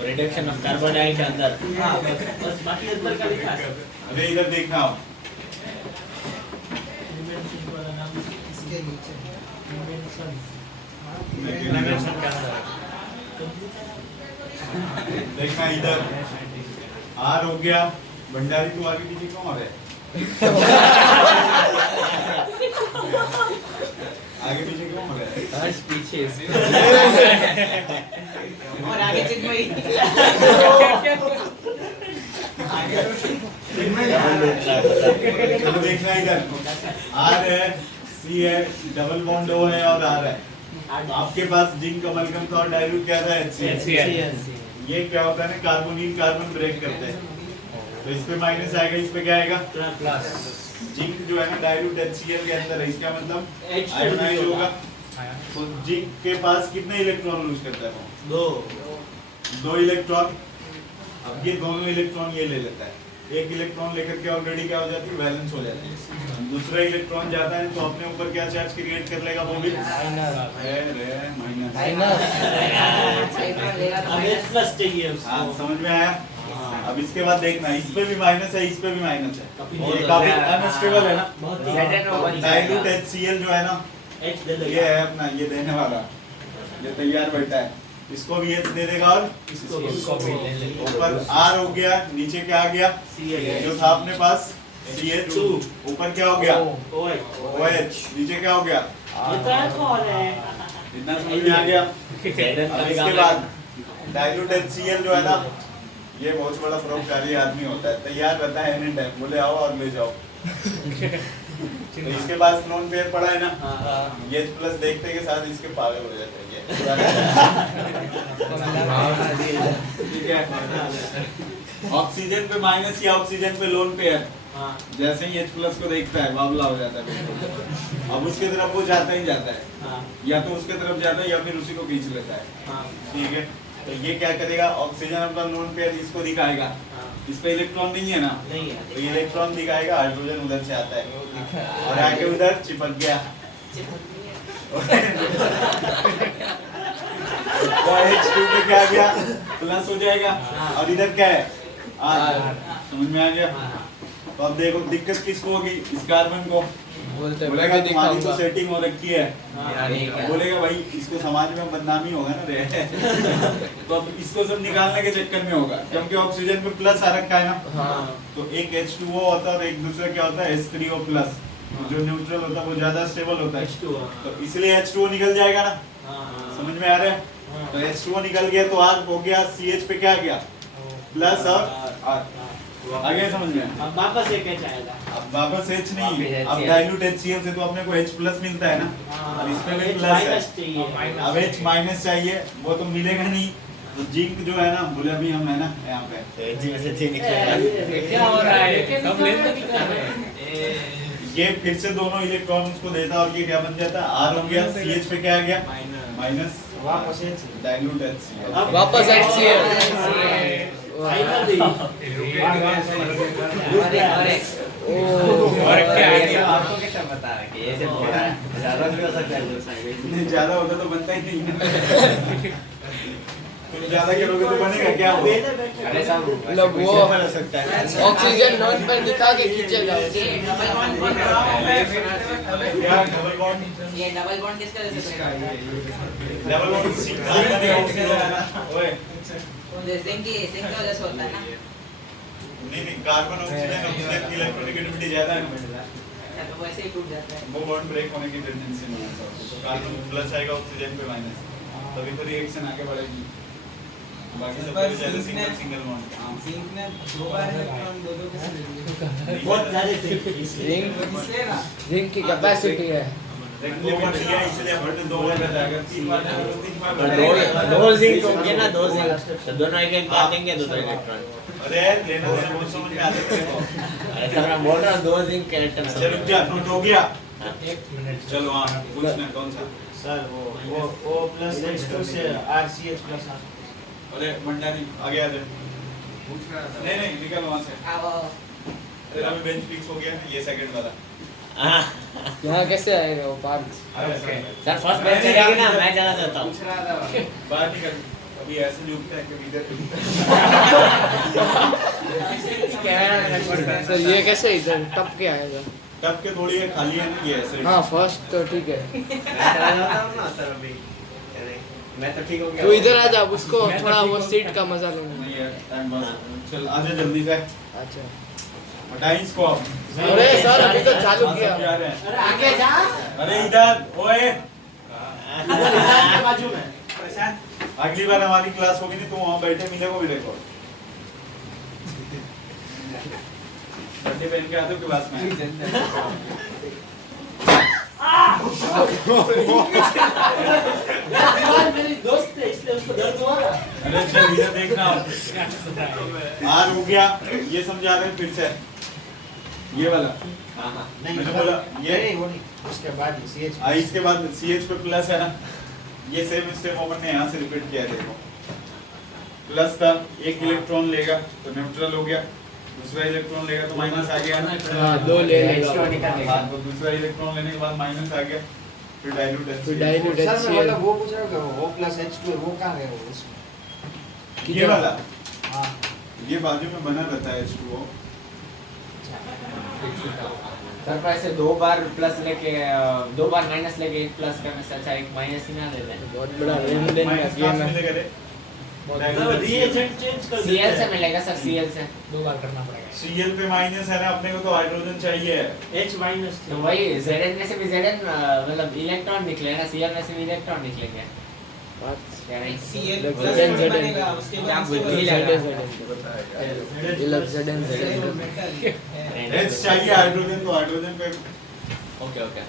रिडक्शन ऑफ कार्बोनाइल के अंदर हाँ, बस बाकी अंदर का लिखा है। अरे इधर देखना आप, Dimension वाला नाम इसके नीचे Dimensions। डायमेंशन के अंदर देखना इधर आर हो गया, भंडारी तो आगे पीछे क्यों आ रहे हैं? आगे पीछे क्यों हो रहा है? हर्ष पीछे से और आगे चिन्मयी चलो देखना इधर आर है, सी है, डबल बॉन्ड ओ है और आर है। आपके पास जिंक अमलगम था और डाइल्यूट क्या था, HCl। ये क्या होता है ना, कार्बोनिल कार्बन ब्रेक करते हैं, तो इस पे माइनस आएगा, इस पे क्या आएगा प्लस। जिंक जो है ना डाइल्यूट HCl के अंदर है, इसका मतलब आयोनाइज होगा। तो जिंक के पास कितने इलेक्ट्रॉन लूज करता है वो? 2 2 इलेक्ट्रॉन। अब ये दोनों इलेक्ट्रॉन ये ले लेता है, एक इलेक्ट्रॉन लेकर के ऑलरेडी क्या हो जाती है, बैलेंस हो जाती है। दूसरा इलेक्ट्रॉन जाता है तो अपने ऊपर क्या चार्ज क्रिएट कर लेगा, वो भी माइनस। अब H प्लस चाहिए हाँ, उसको। समझ में आया? अब इसके बाद देखना, इस पे भी माइनस है, इस पे भी माइनस है, ये काफी अनस्टेबल है ना। डाइल्यूट HCl जो है ना, H दे ये है अपना, ये देने वाला, ये तैयार बैठा है, इसको भी H दे देगा और इसको भी ले ले। ऊपर R हो गया, नीचे क्या आ गया, जो था अपने पास CH2, ऊपर क्या हो गया, OH, नीचे क्या हो गया, ये तो अल्कोहल है। इतना समझ में आ गया। अब इसके बाद डाइल्यूट HCl जो है ना, ये बहुत बड़ा परोपकारी आदमी होता है, तैयार रहता है एनी टाइम, बोले आओ और ले जाओ। तो इसके पास लोन पेयर पड़ा है ना, ये प्लस देखते के साथ इसके पागल हो जाते हैं ठीक है। ऑक्सीजन पे माइनस या ऑक्सीजन पे लोन पेयर, जैसे ही H प्लस को देखता है बाबला हो जाता है। अब उसके तरफ वो जाता ही जाता है, या तो उसके तरफ जाता है या फिर उसी को खींच लेता है, ठीक है। तो ये क्या करेगा, ऑक्सीजन अपना लोन पेयर इसको दिखाएगा, इस पे इलेक्ट्रॉन नहीं है ना, नहीं है। तो इलेक्ट्रॉन दिखाएगा, हाइड्रोजन उधर से आता है और आके उधर चिपक गया तो H2 पे क्या गया, प्लस हो जाएगा, और इधर क्या है, R। समझ में आ गया? तो अब देखो दिक्कत किसको होगी, इस कार्बन को, बोलेगा तुम्हारी तो सेटिंग हो रखी है, बोलेगा भाई इसको समाज में बदनामी होगा ना रे तो अब इसको सब निकालने के चक्कर में होगा, क्योंकि ऑक्सीजन पे प्लस आ रखा है ना। तो एक H2O होता है और एक दूसरा क्या होता है, H3O प्लस, जो न्यूट्रल होता है वो ज्यादा स्टेबल होता है, तो इसलिए H2O निकल जाएगा ना। समझ में आ रहा है? तो H2O निकल गया तो R हो गया, CH पे क्या गया, प्लस और R। आगे समझ में? अब वापस एक H आएगा। अब वापस H नहीं, वापस अब HCl। डाइल्यूट HCl से तो अपने को H प्लस मिलता है ना, और इसमें भी H प्लस माइनस है। चाहिए। अब H माइनस चाहिए, वो तो मिलेगा नहीं, तो जिंक जो है ना, बोले अभी हम है ना यहाँ पे, क्या हो रहा है? सब लेते दिख रहा है। ये फिर से दोनों इलेक्ट्रॉन उसको देता और ये क्या बन जाता है, R हो गया, CH पे क्या आ गया, माइनस, वापस डाइल्यूट HCl। अब वापस HCl। फाइनली और क्या है? आपको कैसे पता है कि ऐसे बोल रहा है, ज्यादा भी हो सकता है दूसरा नहीं, ज्यादा होता तो बनता ही नहीं ना तुम ज्यादा करोगे तो बनेगा क्या वो? अरे सब मतलब वो बन सकता है। ऑक्सीजन नॉन पर दिखा के खींचेगा। ये डबल बॉन्ड कौन कर रहा है? क्या डबल बॉन्ड, ये डबल बॉन्ड किसका जैसे डबल बॉन्ड ऑक्सीजन है ना, ओए जिंक की वजह से होता है ना। नहीं, कार्बन ऑक्सीजन, ऑक्सीजन की इलेक्ट्रोनेगेटिविटी ज्यादा है ना, अच्छा, तो वैसे ही टूट जाता है। वो बॉन्ड ब्रेक होने की टेंडेंसी नहीं है, तो कार्बन प्लस आएगा, ऑक्सीजन पे माइनस, तभी तो रिएक्शन आगे बढ़ेगी। बाकी सब पर ज्यादा सिंक ने- सिंगल बॉन्ड। सिंक ने दो बार इलेक्ट्रॉन दो कैसे ले लिए? बहुत ज्यादा थे इसलिए। इसलिए ना जिंक की कैपेसिटी है। दो बार लिया इसलिए हमने दो बार बताया, तीन बार तो तीन बार दो जिंक होंगे ना, दो जिंक तो दोनों एक एक बार देंगे, दो इलेक्ट्रॉन। अरे लेना तो बहुत समझ में आता है तेरे को। अरे सर मैं बोल रहा हूँ दो जिंक कैरेक्टर चलो रुक जा, नोट हो गया। एक मिनट चलो हाँ, पूछना कौन सा? सर वो O प्लस H2 से RCH प्लस अरे भंडारी आगे आ जा। नहीं नहीं, निकल वहाँ से। अब तेरा भी बेंच फिक्स हो गया ना, ये सेकंड वाला। यहाँ कैसे आएगा वो पार्ट? सर फर्स्ट बेंच चलेगी ना, मैं जाना चाहता हूँ। पूछ रहा था बाहर निकल। अभी ऐसे झुकता है कि इधर सर ये कैसे इधर टप के आएगा? टप के थोड़ी है, खाली है ना ये ऐसे। हाँ फर्स्ट तो ठीक है। मैं चला जाता हूँ ना सर अभी, अरे मैं तो ठीक हो गया। तू इधर आ जा, उसको थोड़ा वो सीट का मजा लेना। नहीं है, टाइम पास। चल आजा जल्दी से। अच्छा हटा इसको अब। अरे सर अभी तो चालू हाँ, सब किया। जा रहे हैं। अरे आगे जा। अरे इधर, ओए। इधर के बाजू में। अगली बार हमारी क्लास होगी नहीं, तो वहाँ बैठे मिलेगा भी देखो। बड्डे पहन के आते हो क्लास में? यार मेरी दोस्त है इसलिए उसको दर्द हुआ ना। अरे चल इधर देखना। आर हो गया, ये समझा रहे हैं फिर से। ये वाला नहीं मैंने बोला ये नहीं वो नहीं, उसके बाद CH इसके बाद CH पे प्लस है ना, ये सेम स्टेप अपन ने यहाँ से रिपीट किया है, देखो प्लस था, एक इलेक्ट्रॉन लेगा तो न्यूट्रल हो गया, दूसरा इलेक्ट्रॉन लेगा तो माइनस आ गया। हाँ, 2 ले H2 लेगा। हाँ, तो दूसरा इलेक्ट्रॉन लेने के बाद माइनस आ गया, फिर डाइल्यूट फिर dilute सर मैं HCl। मतलब वो पूछ रहा हूँ कि वो प्लस H2 है, वो कहाँ है वो इसमें? ये वाला, हाँ ये बाजू में बना रहता है H2O। सर पर ऐसे 2 बार प्लस लेके 2 बार माइनस लेके एक प्लस करने से अच्छा एक माइनस ही ना ले लें। बहुत बड़ा लेन देन का माइनस गेम कहाँ से है। मिलेगा रे? सर रिएजेंट चेंज कर देते Cl से हैं। मिलेगा सर, Cl से 2 बार करना पड़ेगा। Cl पे माइनस है ना, अपने को तो हाइड्रोजन चाहिए। H माइनस तो वही Zn में से भी Zn मतलब इलेक्ट्रॉन निकले ना, Cl में से भी इलेक्ट्रॉन निकलेंगे। क्या नहीं? Cl Zn, प्लस Zn, में बनेगा, उसके क्या बाद बुद्धि से लगा? ये लग Zn H चाहिए हाइड्रोजन, तो हाइड्रोजन पे ओके ओके।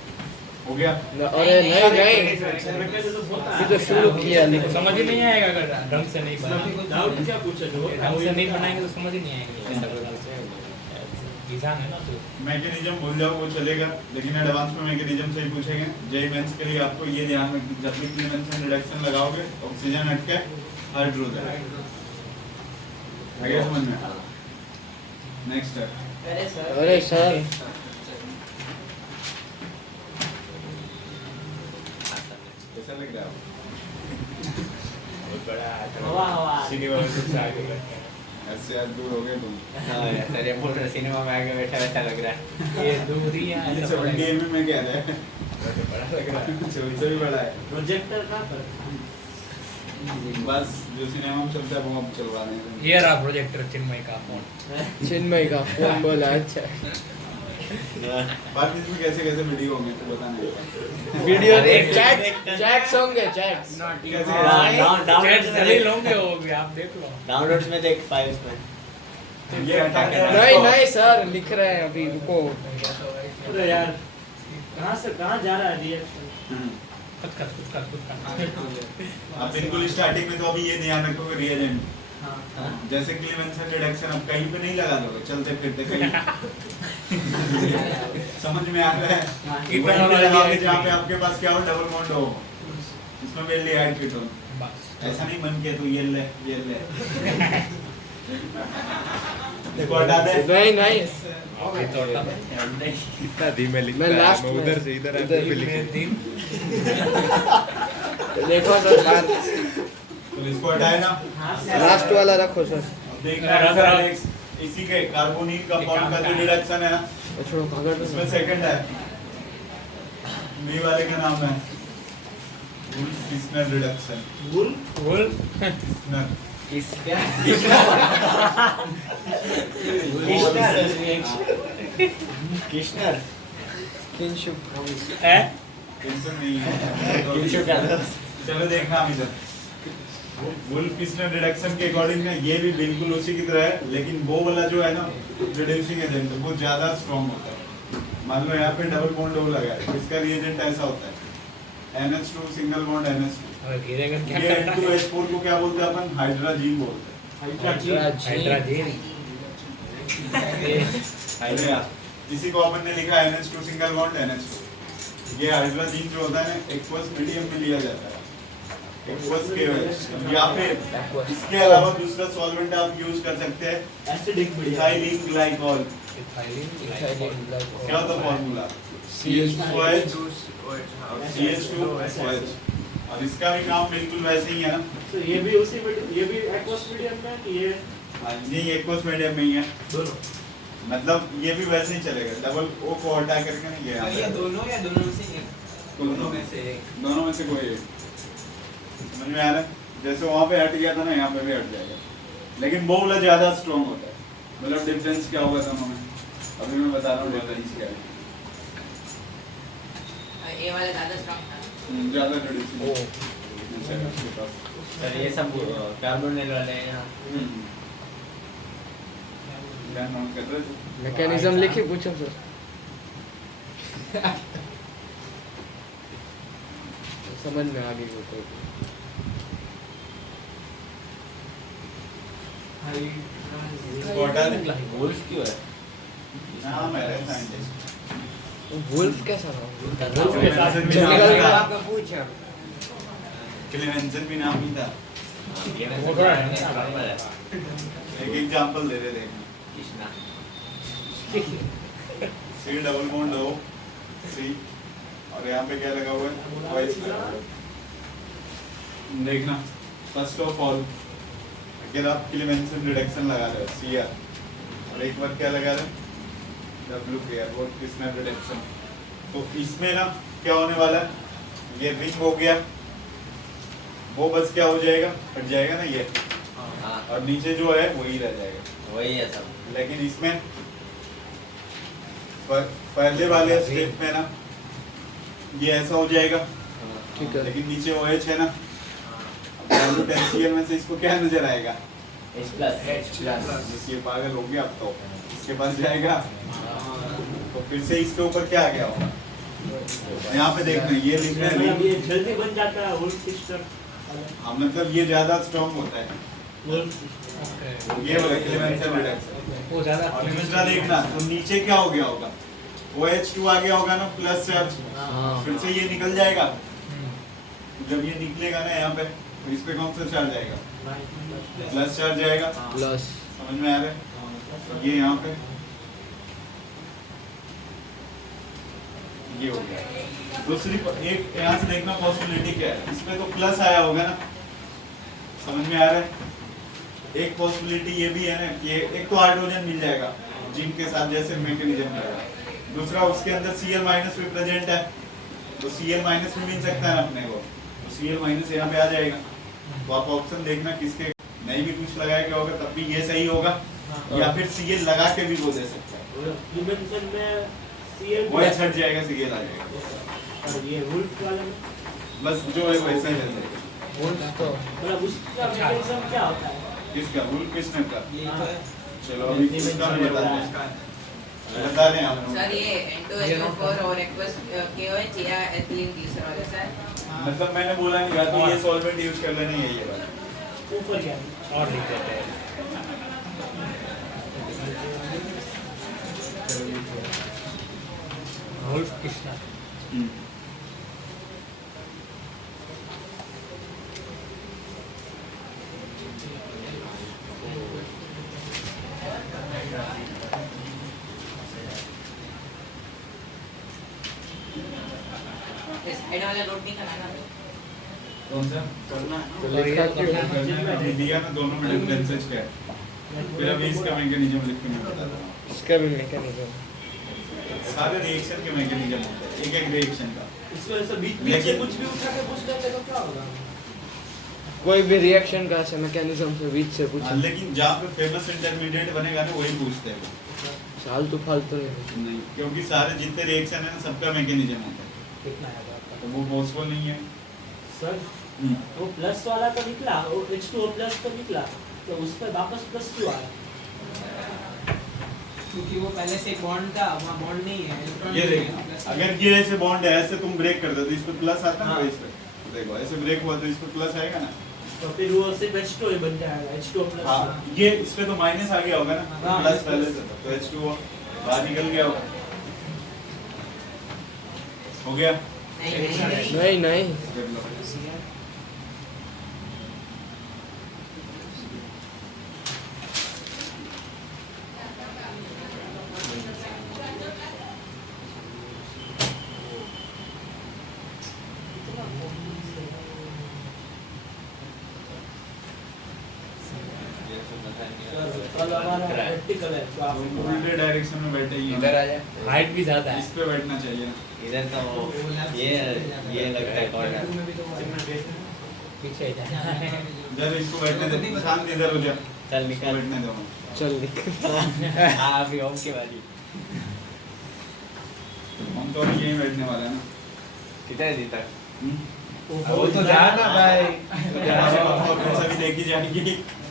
हो गया। अरे नहीं ये तो शुरू किया देखो समझ ही नहीं आएगा अगर ढंग से नहीं बना। डाउट क्या पूछा जो ढंग से नहीं बनाएंगे तो समझ ही नहीं आएगा ऐसा कुछ। डिजाइन है ना तो मैकेनिज्म भूल जाओ वो चलेगा, लेकिन एडवांस में मैकेनिज्म से ही पूछेंगे। जेई मेंस के लिए आपको ये ध्यान रखना, जब भी क्लीवेंसन रिडक्शन लगाओगे ऑक्सीजन हट के हाइड्रोजन आगे समझ में। नेक्स्ट है अरे सर अरे सर कैसा लग रहा है बहुत बड़ा हवा हवा सिनेमा में सबसे आगे बैठे हैं। ऐसे आज दूर हो गए तुम। हाँ यार सर ये बोल रहे सिनेमा में आगे बैठा वैसा लग रहा है। ये दूरियां ये ऐसा बड़ा 70 mm में कह रहे हैं, बड़ा लग रहा है। उससे भी बड़ा है। प्रोजेक्टर कहाँ पर बस जो सिनेमा में चलता है वो अब चलवा रहे हैं। ये रहा प्रोजेक्टर चिन्मय का फोन। चिन्मय का फोन बोला अच्छा बाकी इसमें कैसे कैसे वीडियो होंगे तो बताना। वीडियो चैट्स होंगे चैट्स चैट सभी लोग हो भी आप देख लो। डाउनलोड्स में देख फाइल्स में। ये हटा के नहीं नहीं सर लिख रहे हैं अभी रुको अरे यार कहाँ से कहाँ जा रहा है रिएक्शन खुद का आप बिल्कुल स्टार्टिंग में तो अभी ये ध्यान रखोगे रिएजेंट हाँ जैसे क्लीवेंसन रिडक्शन अब कहीं पे नहीं लगा दोगे, चलते फिरते कहीं समझ में आ रहा है। वहीं पे लगाओगे जहाँ पे आपके पास क्या हो डबल बॉन्ड हो, इसमें मेरे लिए ऐड कीटोन। बस ऐसा नहीं बन के तो ये ले इसको हटा दे। नहीं नहीं अभी तो इतना धीमे लिखता मैं है, लास्ट मैं में उधर से इधर इधर आके लिख में दिन देखो सर तो इसको हटाए ना, लास्ट वाला रखो सर अब देखना है सर नेक्स्ट, इसी के कार्बोनिल कंपाउंड का जो रिडक्शन है ना, छोड़ो कागज इसमें सेकंड है, बी वाले का नाम है वुल्फ-किस्नर रिडक्शन। बोल किस्नर कृष्णर किंशुक है टेंशन नहीं है। चलो देखना हम इधर वुल्फ-किस्नर रिडक्शन के अकॉर्डिंग ना ये भी बिल्कुल उसी की तरह है, लेकिन वो वाला जो है ना रिड्यूसिंग एजेंट वो ज्यादा स्ट्रॉन्ग होता है। मान लो यहाँ पे डबल बॉन्ड O लगा है, इसका रिएजेंट ऐसा होता है NH2 सिंगल बॉन्ड NH2। और गिरेगा क्या ये करना है H2S4 को क्या बोलते हैं अपन, हाइड्राजीन बोलते हैं। हाइड्रोजन अरे यार, इसी को अपन ने लिखा है NH2 सिंगल बॉन्ड NH2। ये हाइड्राजीन जो होता है ना एक्वस मीडियम में लिया जाता है, एक्वस KOH। या फिर इसके अलावा दूसरा सॉल्वेंट आप यूज कर सकते हैं एसिडिक इथाइलिन ग्लाइकॉल। क्या होता फॉर्मूला CH2OH और CH2OH। और इसका भी काम बिल्कुल वैसे ही है ना, तो ये भी उसी में ये भी एक्वस मीडियम में कि ये नहीं एक्वस मीडियम में ही है, दोनों मतलब ये भी वैसे ही चलेगा, डबल O को हटा करके ना ये तो ये दोनों या दोनों में से एक? दोनों में से कोई एक। समझ में आ रहा है, जैसे वहाँ पे हट गया था ना यहाँ पे भी हट जाएगा, लेकिन वो वाला ज्यादा स्ट्रॉन्ग होता है। मतलब डिफरेंस क्या होगा दोनों में, अभी मैं बता रहा हूँ डिफरेंस क्या है। ये वाला ज्यादा स्ट्रॉन्ग था। ज्यादा रिड्यूसिंग सर ये सब कार्बोनिल वाले हैं यहाँ। क्या नोट कर रहे थे? मैकेनिज्म लिखी पूछो सर समझ में आ गई वो तो इसको हटा दे। वुल्फ क्यों है? नाम है साइंटिस्ट। वुल्फ कैसा था वुल्फ के साथ क्लीवेंसन भी जंगल नाम का था। आपका पूछ है क्लीवेंसन भी नाम ही था। वो थोड़ा नॉर्मल है। एक एग्जांपल दे रहे देखना। Krishna C double bond O C और यहाँ पे क्या लगा हुआ है OH। देखना फर्स्ट ऑफ ऑल अगर आप क्लेमेंसन रिडक्शन लगा रहे हो Cr और एक बार क्या लगा रहे हो WPr वो कृष्णा रिडक्शन, तो इसमें ना क्या होने वाला है, ये रिंग हो गया वो बस क्या हो जाएगा, हट जाएगा ना ये, हाँ और नीचे जो है वही रह जाएगा। वही है सब। लेकिन इसमें पहले वाले स्टेप में ना ये ऐसा हो जाएगा, ठीक है। लेकिन नीचे OH है ना, अब टेंसियल में से इसको क्या नजर आएगा, H+। बस ये पागल हो गया। अब तो इसके पास जाएगा तो फिर से इसके ऊपर क्या आ गया होगा, यहाँ पे देखना ये लिखना मतलब है। ये जल्दी बन जाता है वुल्फ फिशर। हाँ मतलब ये ज्यादा स्ट्रॉन्ग होता है, ये वाला क्लेमेंसन रिडक्शन। वो ज्यादा और दूसरा देखना तो नीचे क्या हो गया होगा, OH2 आ गया होगा ना प्लस चार्ज, हाँ। फिर से ये निकल जाएगा। जब ये निकलेगा ना यहाँ पे तो इस पे कौन सा चार्ज आएगा, प्लस चार्ज आएगा। प्लस समझ में आ रहा है, ये यहाँ पे ये हो गया। दूसरी एक यहाँ से देखना पॉसिबिलिटी क्या है, इसमें तो प्लस आया होगा ना, समझ में आ रहा है। एक पॉसिबिलिटी ये भी है ना कि एक तो हाइड्रोजन मिल जाएगा जिंक के साथ जैसे मैकेनिज्म है, दूसरा उसके अंदर Cl- भी प्रेजेंट है, तो Cl- भी मिल सकता है अपने को, तो Cl- यहाँ पे आ जाएगा। तो आप ऑप्शन देखना किसके नहीं भी कुछ लगाया गया होगा तब भी ये सही होगा, या फिर Cl लगा के भी वो दे सकता है, क्लेमेंसन में Cl वो हट जाएगा Cl आ जाएगा, और ये वुल्फ वाला में बस जो है वैसा ही रहता है। वुल्फ तो मतलब उसका मैकेनिज्म क्या होता है? किसका रूल किसने का, यही तो है। चलो अभी किसका बता दें आप लोग। सर ये N2HO4 और aqueous KOH या एथिलीन ग्लिसरॉल वाला सर। मतलब मैंने बोला नहीं था तो ये सॉल्वेंट यूज कर लेना है ये वाला। ऊपर क्या और लिख देते हैं। वुल्फ कृष्णा। इस साइड वाला नोट नहीं करना ना। कौन सा करना तो लिखा क्यों करना है, अभी दिया ना दोनों में डिफरेंसेस क्या है, फिर अभी इसका मैकेनिज्म लिख के मैं बता रहा हूँ। इसका भी मैकेनिज्म सारे रिएक्शन के मैकेनिज्म होते हैं, एक एक रिएक्शन का। इसमें ऐसा बीच बीच से कुछ भी उठा के पूछ लेते तो क्या होगा? कोई भी रिएक्शन का ऐसे मैकेनिज्म से बीच से हाँ, पूछ लेकिन जहाँ पे फेमस इंटरमीडिएट बनेगा ना वही पूछते हैं फालतू फालतू नहीं। नहीं, क्योंकि सारे जितने रिएक्शन है ना सबका मैकेनिज्म होता है, कितना है आपका? तो वो पॉसिबल नहीं है। सर वो प्लस वाला तो निकला, वो H2O प्लस तो निकला, तो उस पर वापस प्लस क्यों आया? क्योंकि वो पहले से बॉन्ड था, वहाँ बॉन्ड नहीं है, इलेक्ट्रॉन ये नहीं देखो, है, प्लस अगर ये ऐसे बॉन्ड है ऐसे तुम ब्रेक कर दो तो इस पे प्लस आता है ना, हाँ। इस पे देखो ऐसे ब्रेक हुआ तो इस पे प्लस आएगा ना। तो फिर वो सिर्फ H2O ही बन जाएगा, H2O प्लस। हाँ, ये इस पे तो माइनस आ गया होगा ना, हाँ। प्लस पहले से था तो H2O बाहर निकल गया होगा, हो गया। नहीं नहीं देख लो। कल हमारा प्रैक्टिकल है तो आप उल्टे डायरेक्शन में बैठे ही इधर हैं। आ जा। हाइट भी ज्यादा है। इस पे बैठना चाहिए ना। इधर तो ये लगता है कॉर्नर। में भी तो वो है। पीछे जा। इधर इसको बैठने दे, शांत इधर हो जा, चल इसको निकल। बैठने दो। चल निकल। हाँ अभी होम के बारी। हम तो अभी यहीं बैठने वाले हैं ना। कितना है जीता? वो तो जा ना भाई। सभी देखी जाएगी।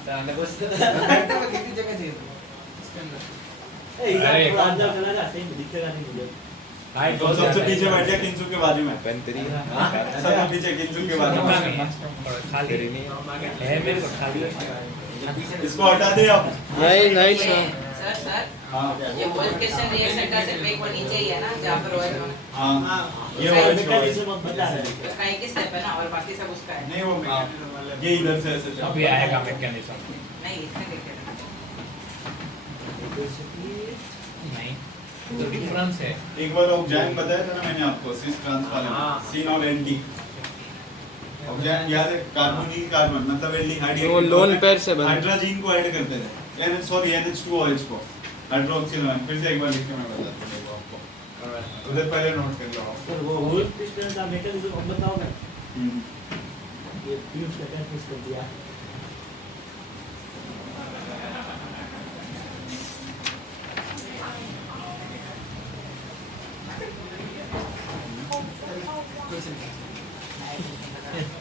बैठने में कितनी जगह चाहिए था? इसके अंदर। ए इधर अरे, थोड़ा अंदर चला जा, सही में दिखेगा नहीं मुझे। हाइट तो सबसे पीछे बैठ जा किंचू के बाजू में। पेंतरी सबसे पीछे किंचू के बाजू में। खाली है मेरे को खाली। इसको हटा दे आप। नहीं नहीं ये सर सर सर हाँ ये OH क्वेश्चन रिएक्शन का सिर्फ एक वो नीचे ही है ना जहाँ पर OH होना हाँ ये उसका OH मैकेनिज्म अब बता रहे हैं। उसका एक ही स्टेप है ना और बाकी सब उसका है नहीं वो mechanism वाला ये इधर से ऐसे चलता अभी है। आएगा मैकेनिज्म नहीं इसमें देखते हैं नहीं तो डिफरेंस है एक बार ऑक्जाइन बताया था ना मैंने आपको सिस ट्रांस वाले में सीन और एंटी ऑक्जाइन याद है कार्बोनिल कार्बन मतलब एल्डिंग हाइड्रोजन वो लोन पेयर से बना हाइड्रोजन को ऐड करते थे यानी सॉरी NH2OH को हाइड्रोक्सिल वन फिर से एक बार लिख के मैं बताता हूं आपको उधर पहले नोट कर लो आप सर वो होल पिस्टन का मैकेनिज्म अब बताओगे? हम्म। ये फ्यूज का कंफ्यूज कर दिया।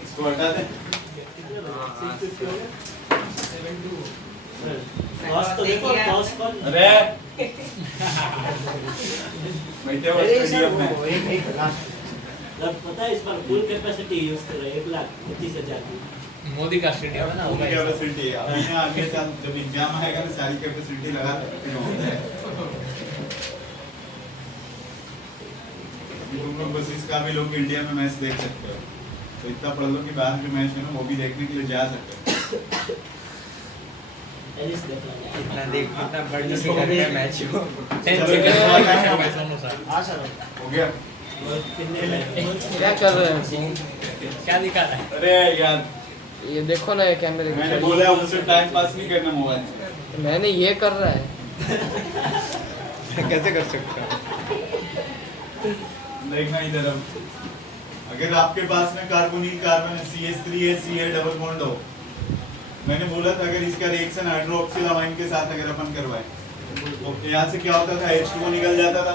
इसको हटा दे टॉस तो देखो टॉस पर अरे बैठे हो अरे सर स्टेडियम में वो एक लास्ट जब पता है इस बार फुल कैपेसिटी यूज कर रहे हैं 1,30,000 की। मोदी का स्टेडियम है ना फुल होगा कैपेसिटी है अभी ना आगे साल जब एग्जाम आएगा ना सारी कैपेसिटी लगा के होता है तुम लोग बस इसका भी लोग इंडिया में मैच देख सकते हो तो इतना पढ़ लो कि बाहर के मैच है ना वो भी देखने के लिए जा सकते हो एलिस देख लेंगे। इतना देख कितना बढ़िया से करते हैं मैच को 10 चलो, सेकंड चलो, का चलो, क्वेश्चन है सर हाँ सर हो गया और कितने में क्या कर रहे हैं? क्या दिखा रहा है अरे यार ये देखो ना ये कैमरे की मैंने छवि। बोला उससे टाइम पास नहीं करना मोबाइल से मैंने ये कर रहा है कैसे कर सकते हो देखना इधर अब अगर आपके पास में कार्बोनिल कार्बन CH3 है CH डबल बॉन्ड हो मैंने बोला था अगर इसका रिएक्शन हाइड्रोक्सिल अमाइन के साथ अगर अपन करवाएं तो यहाँ से क्या होता था H2O निकल जाता था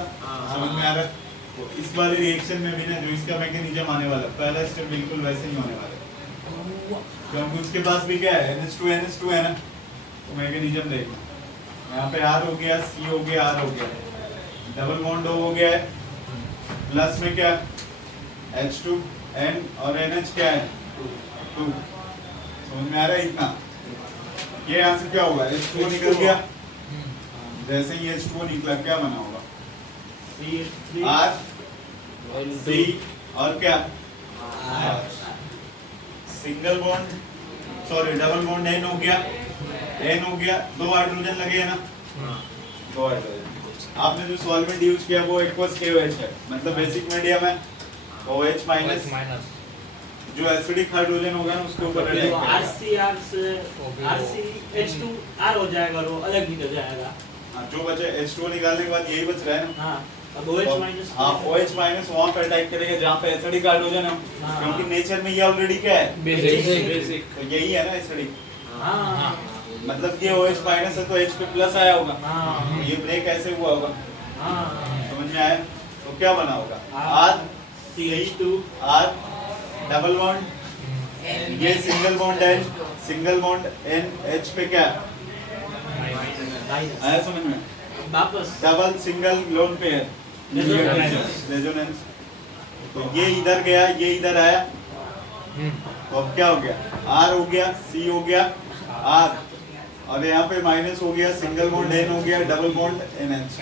समझ में आ रहा है तो इस वाले रिएक्शन में भी ना जो इसका मैकेनिज्म आने वाला पहला स्टेप बिल्कुल वैसे ही होने वाला है क्योंकि उसके पास भी क्या है NH2 है ना तो मैकेनिज्म देखना यहाँ पे R हो गया C हो गया R हो गया डबल बॉन्ड हो गया है प्लस में क्या H2N और NH क्या है 2 समझ में आ रहा है इतना ये यहाँ से क्या होगा H2O निकल गया जैसे ही H2O निकला क्या बना होगा R C और क्या single bond sorry double bond N हो गया 2 हाइड्रोजन लगे हैं ना 2 हाइड्रोजन आपने जो सॉल्वेंट यूज किया वो एक्वस KOH है मतलब बेसिक मीडियम है OH माइनस माइनस जो एसिडिक हाइड्रोजन होगा ना उसके ऊपर तो अटैक करेगा RCR से RCH2R हो जाएगा और वो अलग निकल जाएगा। हाँ, जो बचे H2O निकालने के बाद यही बच रहा है ना हाँ अब OH माइनस हाँ OH माइनस वहाँ पे अटैक करेगा जहाँ पे एसिडिक हाइड्रोजन है हाँ। क्योंकि नेचर में ये ऑलरेडी क्या है बेसिक तो यही है ना एसिडिक हाँ मतलब ये OH माइनस है तो H पे प्लस आया होगा हाँ ये ब्रेक ऐसे हुआ होगा हाँ समझ में आया तो क्या बना होगा R CH2 R double bond ये सिंगल बॉन्ड N H पे क्या माइनस आया समझ में वापस double single lone pair resonance तो ये इधर गया ये इधर आया तो अब क्या हो गया R हो गया C हो गया R और यहाँ पे माइनस हो गया सिंगल बॉन्ड N हो गया डबल बॉन्ड NH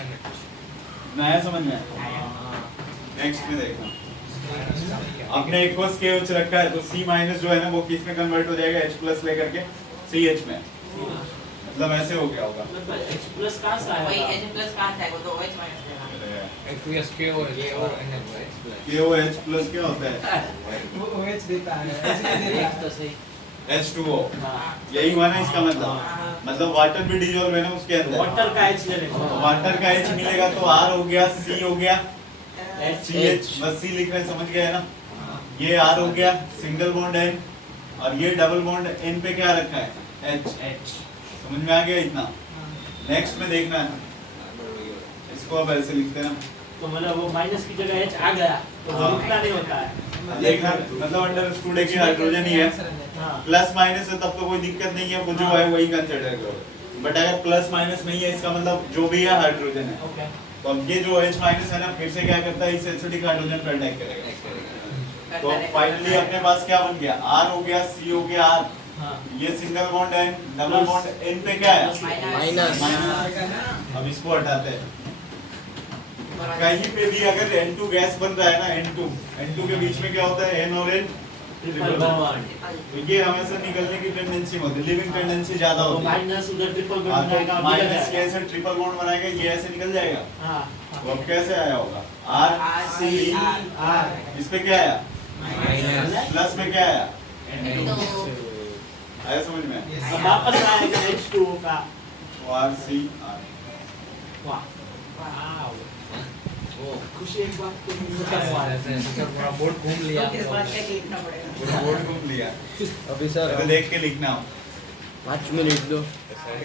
नया समझ में नेक्स्ट में देखना आपने एक्वस KOH रखा है तो C माइनस जो है ना वो किस में कन्वर्ट हो जाएगा H प्लस लेकर के CH में मतलब ऐसे हो गया होगा H प्लस कहाँ से वही आया? H प्लस कहाँ था वो तो OH माइनस था एक्वियस के और ये और KOH प्लस क्या होता है वो OH देता है H नहीं देता तो सही H2O हाँ यही हुआ ना इसका मतलब वाटर भी डिजोल्व है ना उसके अंदर वाटर का H लेने तो को वाटर का H मिलेगा तो R हो गया C हो गया H CH बस C लिख रहे हैं समझ गए ना ये R हो गया सिंगल बॉन्ड N और ये डबल बॉन्ड N पे क्या रखा है H समझ में आ गया इतना नेक्स्ट में देखना है इसको अब ऐसे लिखते हैं तो मतलब वो माइनस की जगह H आ गया तो वो हाँ। रुकना नहीं होता है। देखना मतलब अंडरस्टूड है कि हाइड्रोजन ही है हाँ प्लस माइनस है तब तो कोई दिक्कत नहीं है वो जो है वही कंसीडर करो बट अगर प्लस माइनस नहीं है इसका मतलब जो भी है हाइड्रोजन है ओके तो अब ये जो H माइनस है ना फिर से क्या करता है इस एसिडिक हाइड्रोजन पर अटैक करेगा तो फाइनली अपने पास क्या बन गया R हो गया C हो गया R हाँ ये single bond N, double bond N पे क्या है? माइनस। अब इसको हटाते हैं। कहीं पे भी अगर N2 गैस बन रहा है ना, N2 के बीच में क्या होता है? N और N ट्रिपल बॉन्ड। तो ये हमेशा निकलने की टेंडेंसी होती है, लिविंग टेंडेंसी ज्यादा होती है। माइनस उधर ट्रिपल हाँ, बॉन्ड बनाएगा, तो माइनस ये ऐसे ट्रिपल बॉन्ड बनाएगा, ये ऐसे निकल जाएगा। हाँ तो अब कैसे आया होगा? R C R। इस पे क्या आया? माइनस प्लस में क्या आया? तो आया समझ में? अब वापस आएगा H2O का। R C R। वाह खुशी एक बात को पूरा बोर्ड घूम लिया तो किस बात का लिखना पड़ेगा? पूरा बोर्ड घूम लिया। अभी सर तो देख के लिखना हो। 5 मिनट दो।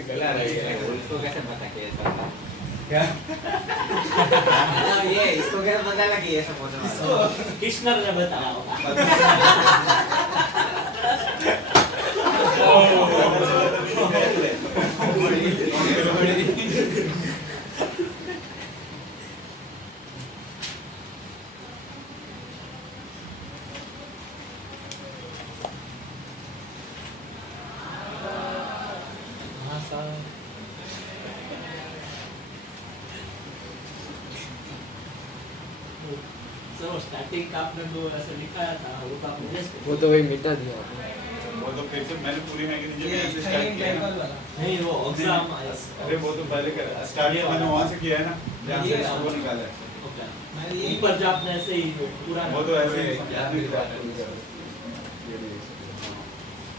गला रह गया उसको कैसे पता कि ऐसा था? क्या? ये इसको कैसे पता लगा कि ऐसा होने वाला है? कृष्णर ने बताया होगा। हाँ सर सर स्टार्टिंग का आपने जो ऐसे लिखाया था वो तो आपने गेस वो तो वही मिटा दिया आपने। वो तो फिर से मैंने पूरी मैगनीज ये ऐसे स्टार्ट किया ना। नहीं वो एग्जाम अरे वो तो पहले स्टार्ट मैंने वहां से किया है ना, जहाँ से ये- वो निकाला है। मैं ये ऊपर जो आपने ऐसे ही पूरा वो तो ऐसे ही याद नहीं रहा।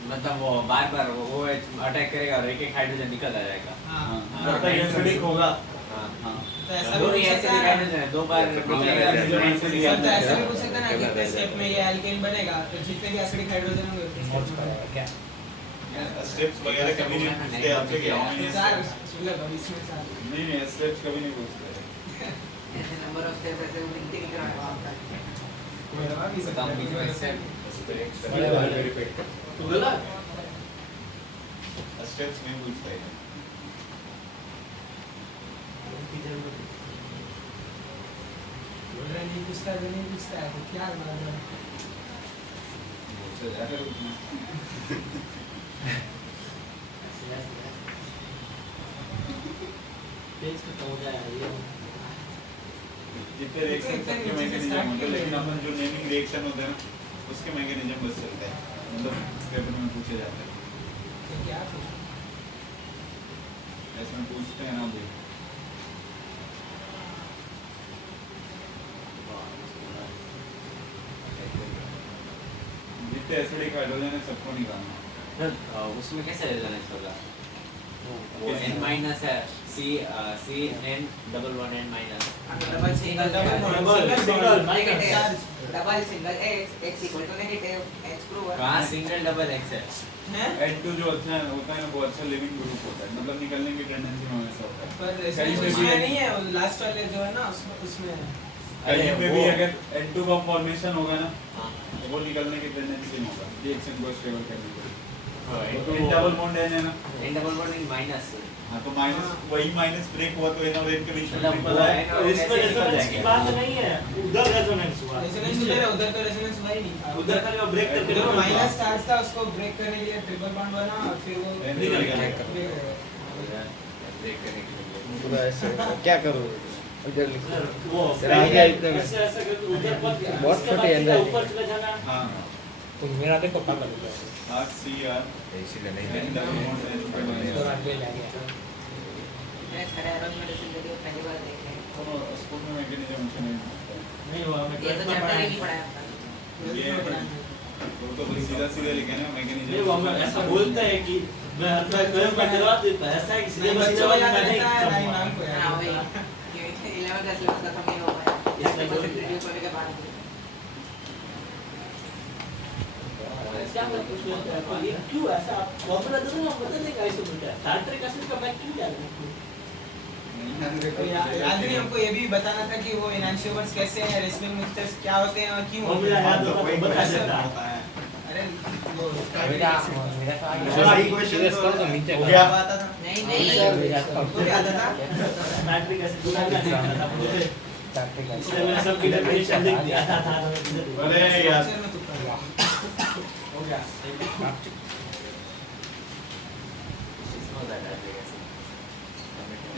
मतलब वो बार वो अटैक करेगा और एक हाइड्रोजन निकल आ जाएगा। हाँ जब तक एसिडिक होगा। हाँ हाँ। तो ऐसा दो भी ही हो ऐसे सकता है हाइड्रोजन है, दो बार निकलेगा हाँ, फिर हाँ, ऐसे सर, तो ऐसा भी हाँ। हो सकता है ना कि इतने स्टेप में ये एल्केन बनेगा तो जितने भी एसिडिक हाइड्रोजन होंगे उतने नोट्स steps करेगा बनेगा। क्या स्टेप्स वगैरह कभी नहीं पूछते आपसे कि how many चार steps? मतलब अब इसमें चार नहीं नहीं स्टेप्स कभी नहीं पूछते। ऐसे नंबर ऑफ स्टेप्स ऐसे गिनती नहीं कराएगा आपका। बता भी सकता है बीच में से बड़े वाले रिपीट तो बोला स्टेप्स नहीं पूछते हैं। बोल रहा है नहीं पूछता है तो नहीं पूछता है तो क्या मतलब है? अच्छा, जाकर पूछना। पेज खत्म हो जाएगा ये जितने रिएक्शन सबके मैकेनिज्म होते हैं, लेकिन अपन जो नेमिंग रिएक्शन होते हैं ना, उसके मैकेनिज्म बस चलते हैं, मतलब पेपर में पूछे जाते हैं। तो क्या फिर? ऐसे में पूछते हैं ना अभी। जितने एसिडिक हाइड्रोजन है सबको निकालना। उसमें कैसे रेजोनेंस होगा? वो n माइनस है C n double one n minus double single single negative double single x equal to negative x prove कहाँ सिंगल डबल x है? हैं? N2 जो अच्छा होता है ना, वो अच्छा लिविंग ग्रुप होता है, मतलब निकलने की टेंडेंसी में हमेशा होता है। पर कहीं पे इसमें भी- नहीं है वो लास्ट वाले जो है ना उसमें है। कहीं पे भी वो- अगर N2 का फॉर्मेशन होगा ना, हाँ तो वो निकलने की टेंडेंसी में होगा रिएक्शन को स्टेबल करने के लिए। N2 तो डबल बॉन्ड n है ना, n double one in minus हाँ तो माइनस वही माइनस ब्रेक हुआ तो n और n के बीच में मतलब break हुआ है। वो तो इसमें रेजोनेंस की बात नहीं है उधर रेजोनेंस हुआ रेजोनेंस उधर है, उधर तो रेजोनेंस हुआ ही नहीं था। उधर खाली वो ब्रेक करके जो माइनस चार्ज था उसको ब्रेक करने के लिए ट्रिपल बॉन्ड बना और फिर वो N निकल निकल गया। गया। ब्रेक करने के लिए पूरा ऐसे क्या करूँ इधर लिख सर, वो सर, आ गया इतने में। ऐसे ऐसे करके उधर पर बहुत उसके छोटी बाद सीधा handwriting। ऊपर चले जाना हाँ तुम मेरा देखो पागल हो जाओगे RCR इसीलिए नहीं n डबल बॉन्ड n पे तो बनेगा। आगे ले गया मैं सारे एरोमेटिक जिंदगी पहली बार देखे हैं। तो स्कूल में मैकेनिज्म से नहीं पूछते। नहीं हुआ मैं ये तो 12th में चैप्टर ही नहीं पढ़ाया पढ़ाया ये वो तो सीधा सीधा लिखे ना मैकेनिज्म। नहीं वो हमें ऐसा बोलता है कि मैं अपना 12th में करवा देता है ऐसा है कि सीधे नहीं, बस बच्चों को याद तो नहीं रहता है, नहीं समझा। मैम को याद हाँ रहता वही है। ये 11th का सिलेबस खत्म नहीं हो पाया इसमें इसमें बोल बस इंट्रोड्यूस होने के बाद क्या मैं कुछ तो ये क्यों ऐसा आप फॉर्मूला दे दो ना बता देगा ऐसे बोलता है टार्ट्रिक एसिड का मैं क्यों जान तो याद नहीं हमको ये भी बताना था कि वो एनांशियोमर्स कैसे हैं, रेसलिंग मिक्सचर्स क्या होते हैं और क्यों होते फॉर्मूला हैं। याद होता तो बता देता अरे वो मेरा मेरा तो आगे चलो, एक question सीरियस करो तो नीचे हो करो। गया। आता था नहीं वो भी आता था टार्ट्रिक एसिड दूसरा नहीं करता मुझे टैक्टिक है। इसलिए मैंने सबकी डेफिनेशन लिख दिया था अरे यार Lecture में तुक्का दिया। हो गया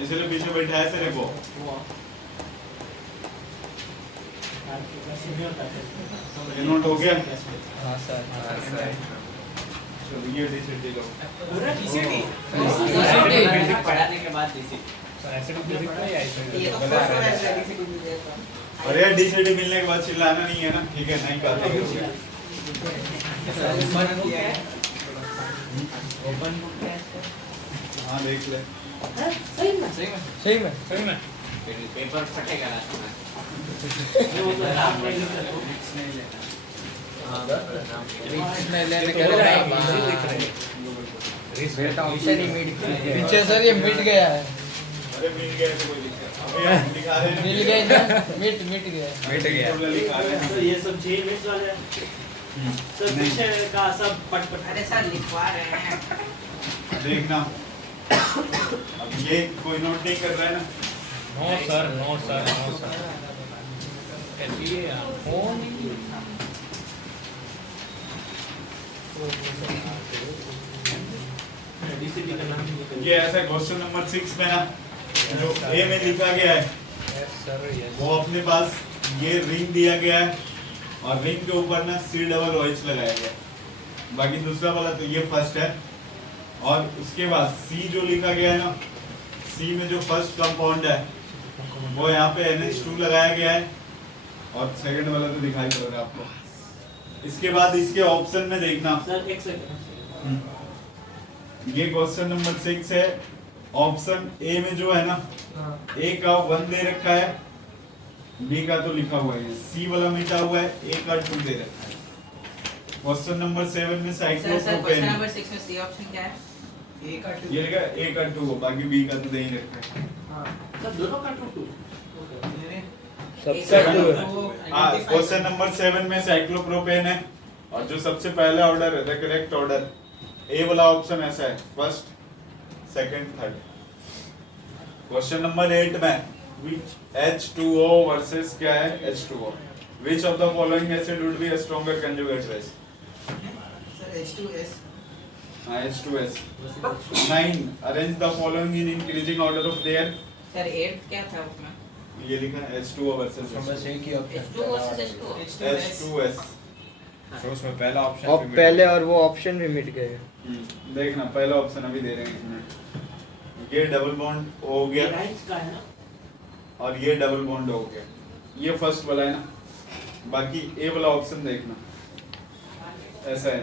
इसलिए पीछे बैठा है सर वो ये नोट हो गया। हाँ सर चलो ये डीसीडी लो। पूरा DCT पढ़ाने के बाद इसी एसिड बेसिक में या ये तो फर्स्ट वाला है DCT भी दिया था। और यार डीसीडी मिलने के बाद चिल्लाना नहीं है ना, ठीक है? नहीं कहते हो ओपन बुक क्या है? हाँ देख ले। सही में पेपर फटेगा लास्ट में। इसमें लेने के पीछे सर ये मिट गया है। अरे मिल गया तो कोई दिक्कत अभी हम दिखा रहे हैं। मिल गया ना मिट गया मिट गया। लिखा रहे हैं। तो ये सब चेन मिक्स वाले हैं। सर पीछे का सब पट अरे सर लिखवा रहे हैं। देखना अब ये कोई नोट नहीं कर रहा है ना। नो सर कैसी है फोन डीसीडी का नाम नहीं पता। ये ऐसा क्वेश्चन नंबर 6 में ना जो ए में लिखा गया है यस सर यस वो अपने पास ये रिंग दिया गया है और रिंग के ऊपर ना C=OH लगाया गया है। बाकी दूसरा वाला तो ये फर्स्ट है और उसके बाद C जो लिखा गया है ना, C में जो फर्स्ट कंपाउंड है वो यहाँ पे NH2 लगाया गया है और सेकंड वाला तो दिखाई पड़ रहा है आपको। इसके बाद इसके ऑप्शन में देखना सर एक सेकंड। ये क्वेश्चन नंबर 6 है। ऑप्शन ए में जो है ना ए का 1 दे रखा है, बी का तो लिखा हुआ है, सी वाला मिटा हुआ है, ए का 2 दे रखा है। क्वेश्चन नंबर 7 में सर क्वेश्चन साइक्लोप्रोपेन नंबर 6 में सी ऑप्शन क्या है? A का 2 ये लिखा है ए का 2 बाकी बी का तो दे ही रखा है। हां सर दोनों का टू सबका टू है। हां क्वेश्चन नंबर 7 में साइक्लोप्रोपेन है और जो सबसे पहला ऑर्डर है द करेक्ट ऑर्डर ए वाला ऑप्शन ऐसा है, first second third. Question number 8 में which H2O वर्सेस क्या है H2O, which of the following acid would be a stronger conjugate base? Sir H2S हाँ H2S। 9 arrange the following in increasing order of their, sir 8 क्या था उसमें? ये लिखा है H2O वर्सेस बस एक ही option H2 versus H2 H2S। तो उसमें पहला ऑप्शन और पहले और वो ऑप्शन भी मिट गए। देखना पहला ऑप्शन अभी दे रहे हैं 1 मिनट। ये डबल बॉन्ड हो गया राइट का है ना। और ये डबल बॉन्ड हो गया, ये फर्स्ट वाला है ना। बाकी ए वाला ऑप्शन देखना ऐसा है,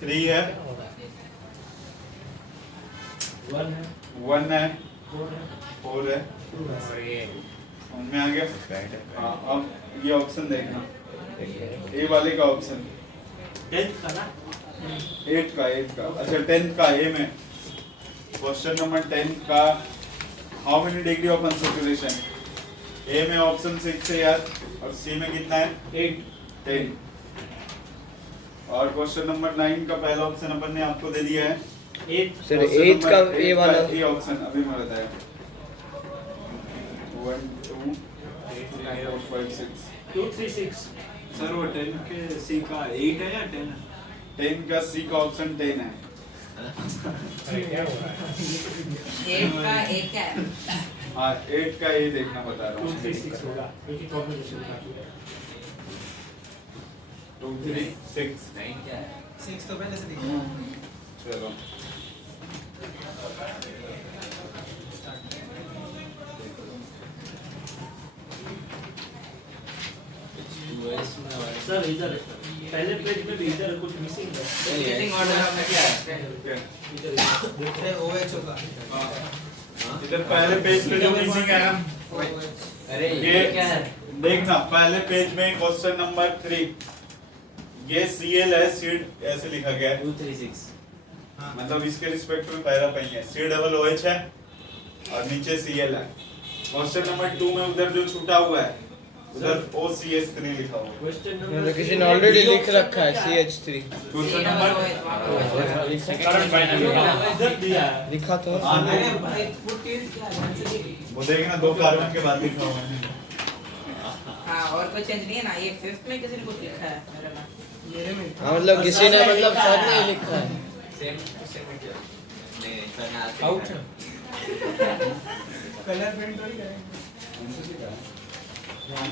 3 है, 1 है 1 है, 4 है 4 है, 2 है। और ये उनमें आ गया। राइट है। हाँ अब ये ऑप्शन देखना ए वाले का ऑप्शन 10th का ना 8 का अच्छा 10th का ए में क्वेश्चन नंबर 10 का how many degree of unsaturation, A में ऑप्शन 6 है यार और सी में कितना है 10। और क्वेश्चन नंबर 9 का पहला ऑप्शन अपन ने आपको दे दिया है 8 सर 8 का ए वाला ये ऑप्शन अभी मैं बताया 1 2 3 4 5 6 2 3 6 सर वो 10 के सी का 8 है या 10 है? 10 का सी का ऑप्शन 10 है। अरे क्या हो रहा है 8 का A क्या है? हाँ 8 का ये देखना बता रहा 2 हूँ 3 6 होगा क्योंकि कॉम्बिनेशन का 2 3 6 6 तो पहले से दिखा। चलो सर इधर पहले पेज में भी इधर कुछ मिसिंग है। Increasing order of क्या है? इधर अरे OH होगा। इधर पहले पेज पे जो मिसिंग है ना अरे ये क्या है? देखना पहले पेज में क्वेश्चन नंबर 3 ये Cl है सीड ऐसे लिखा गया है 236 मतलब इसके रिस्पेक्ट में पहला पही है C=OH है और नीचे Cl है। क्वेश्चन नंबर 2 में उधर जो छूटा हुआ है उधर OCH3 लिखा हुआ है। क्वेश्चन मतलब नंबर किसी ने ऑलरेडी लिख रखा है CH3 question number current final इधर दिया है। लिखा तो है। हाँ, अरे भाई वो टेस्ट क्या है? ध्यान से देख। वो देखना 2 कार्बन के बाद लिखा हुआ है। हाँ और कोई चेंज नहीं है ना, ये 5th में किसी ने कुछ लिखा है मेरे में। मेरे में हाँ मतलब किसी ने मतलब सर ने ही लिखा है। सेम आउट है कलर प्रिंट थोड़ी करेंगे।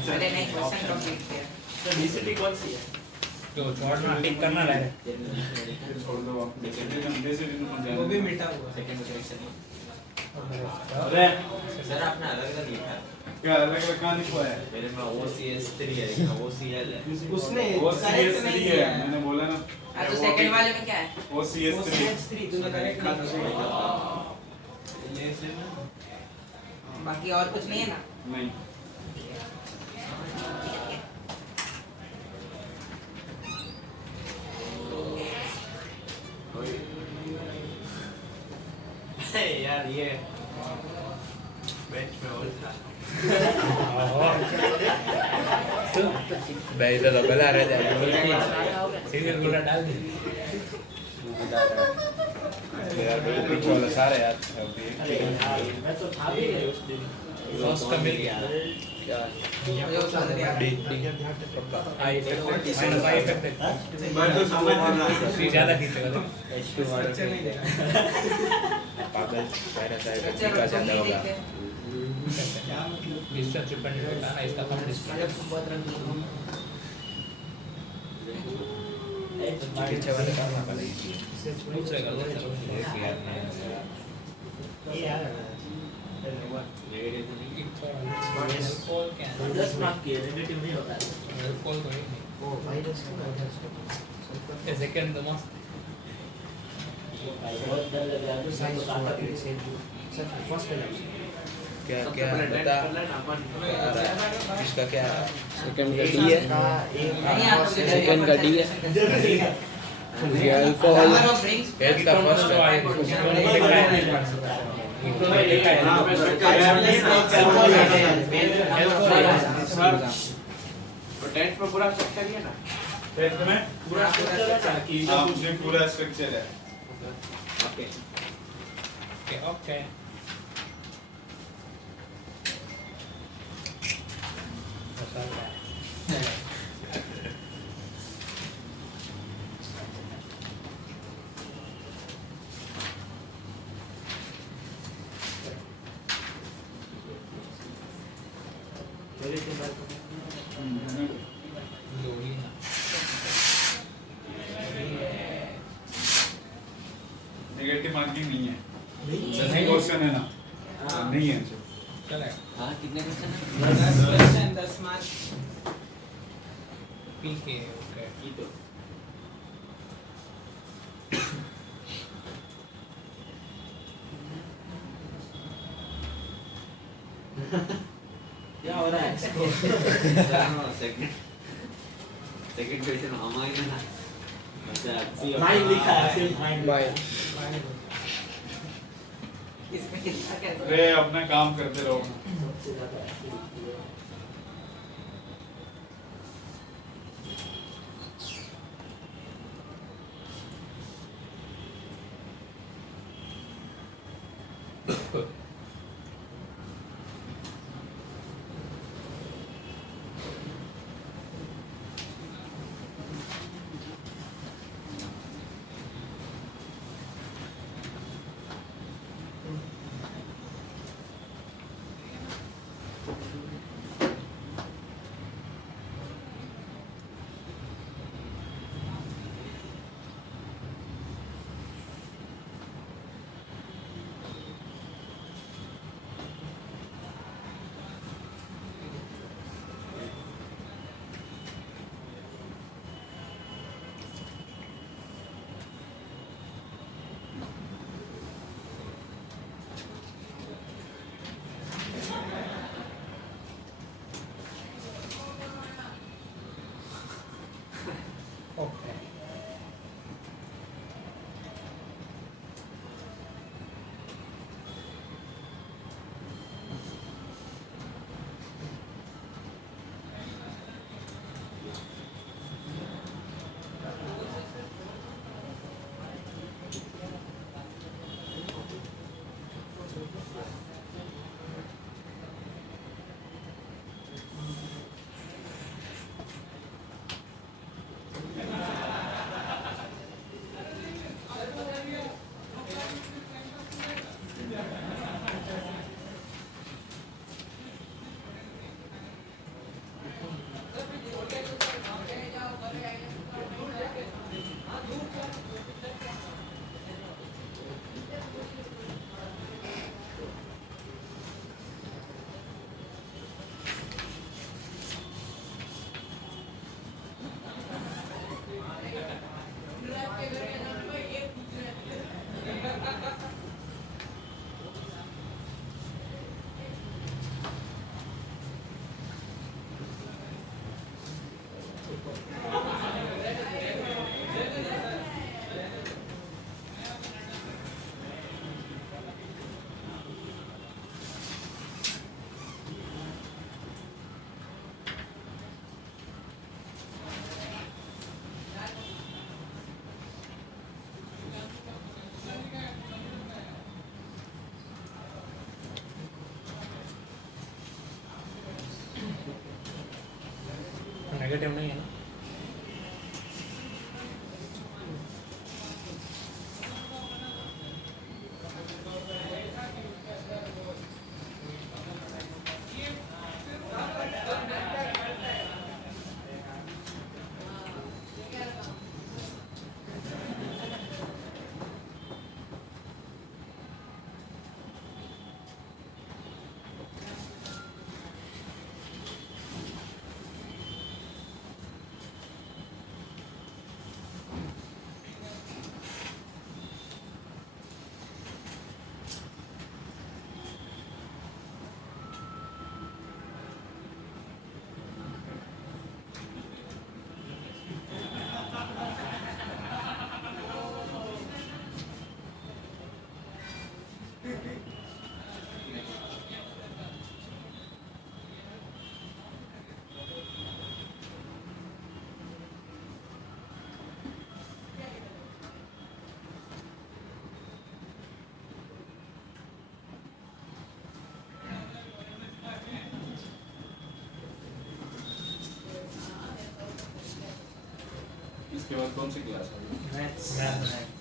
मैंने नहीं क्वेश्चन कंप्लीट किया। तो DCT कौन सी है? तो छोड़ना टिक करना रहे छोड़ दो आप वो भी मिटा हुआ है। अरे सर आपने अलग अलग लिखा है क्या अलग अलग कहाँ लिखा है? मेरे में OCS3 है लेकिन OCL है उसने वो correct CS3 नहीं है किया है। मैंने बोला ना हाँ तो सेकंड वाले में क्या है? OCS3 OCS3 तूने करेक्ट नहीं किया। बाकी और कुछ नहीं है ना? नहीं यार ये बेंच में और था भाई तो बला रह जाए सीरियल बोला डाल दे यार पीछे वाला सारे यार मैं तो था भी नहीं उस दिन। फर्स्ट का मिल गया मुझे वो समझ गया। D I effect I effect मैं तो समझ रहा सी ज्यादा खींचेगा स्ट्रक्चर नहीं देगा। पागल मेरा साइड स्ट्रक्चर का तुम ज्यादा नहीं होगा देखते। डिस्टेंस डिपेंडेंट होता है ना इसका कम डिस्टेंस मतलब बहुत रंग पीछे वाले का वाला दूसरे का एक यार ने दस मार्क की नेगेटिव नहीं होता है। कॉल कोई नहीं सेकंड द मस्त बहुत डर लग रहा है तो क्या क्या बता इसका क्या सेकंड का डी है, नहीं आप सेकंड का डी है, जरूरी है। ये alcohol number of drinks age का फर्स्ट है टेंथ में पूरा स्ट्रक्चर ही है ना? टेंथ में पूरा कि हाँ उसमें पूरा स्ट्रक्चर है ओके ओके नेगेटिव मार्किंग नहीं है नहीं क्वेश्चन है ना नहीं है चलेगा हाँ कितने क्वेश्चन है 10 मार्क्स पीके ओके तो क्या हो रहा है इसको? सेकंड क्वेश्चन हमारे ना अच्छा माइंड लिखा है सिर्फ माइंड। बाय इसमें कितना कैसे अरे अपना काम करते रहो सबसे ज्यादा ऐसे नेगेटिव नहीं है ना? इसके बाद कौन सी क्लास है? मैथ्स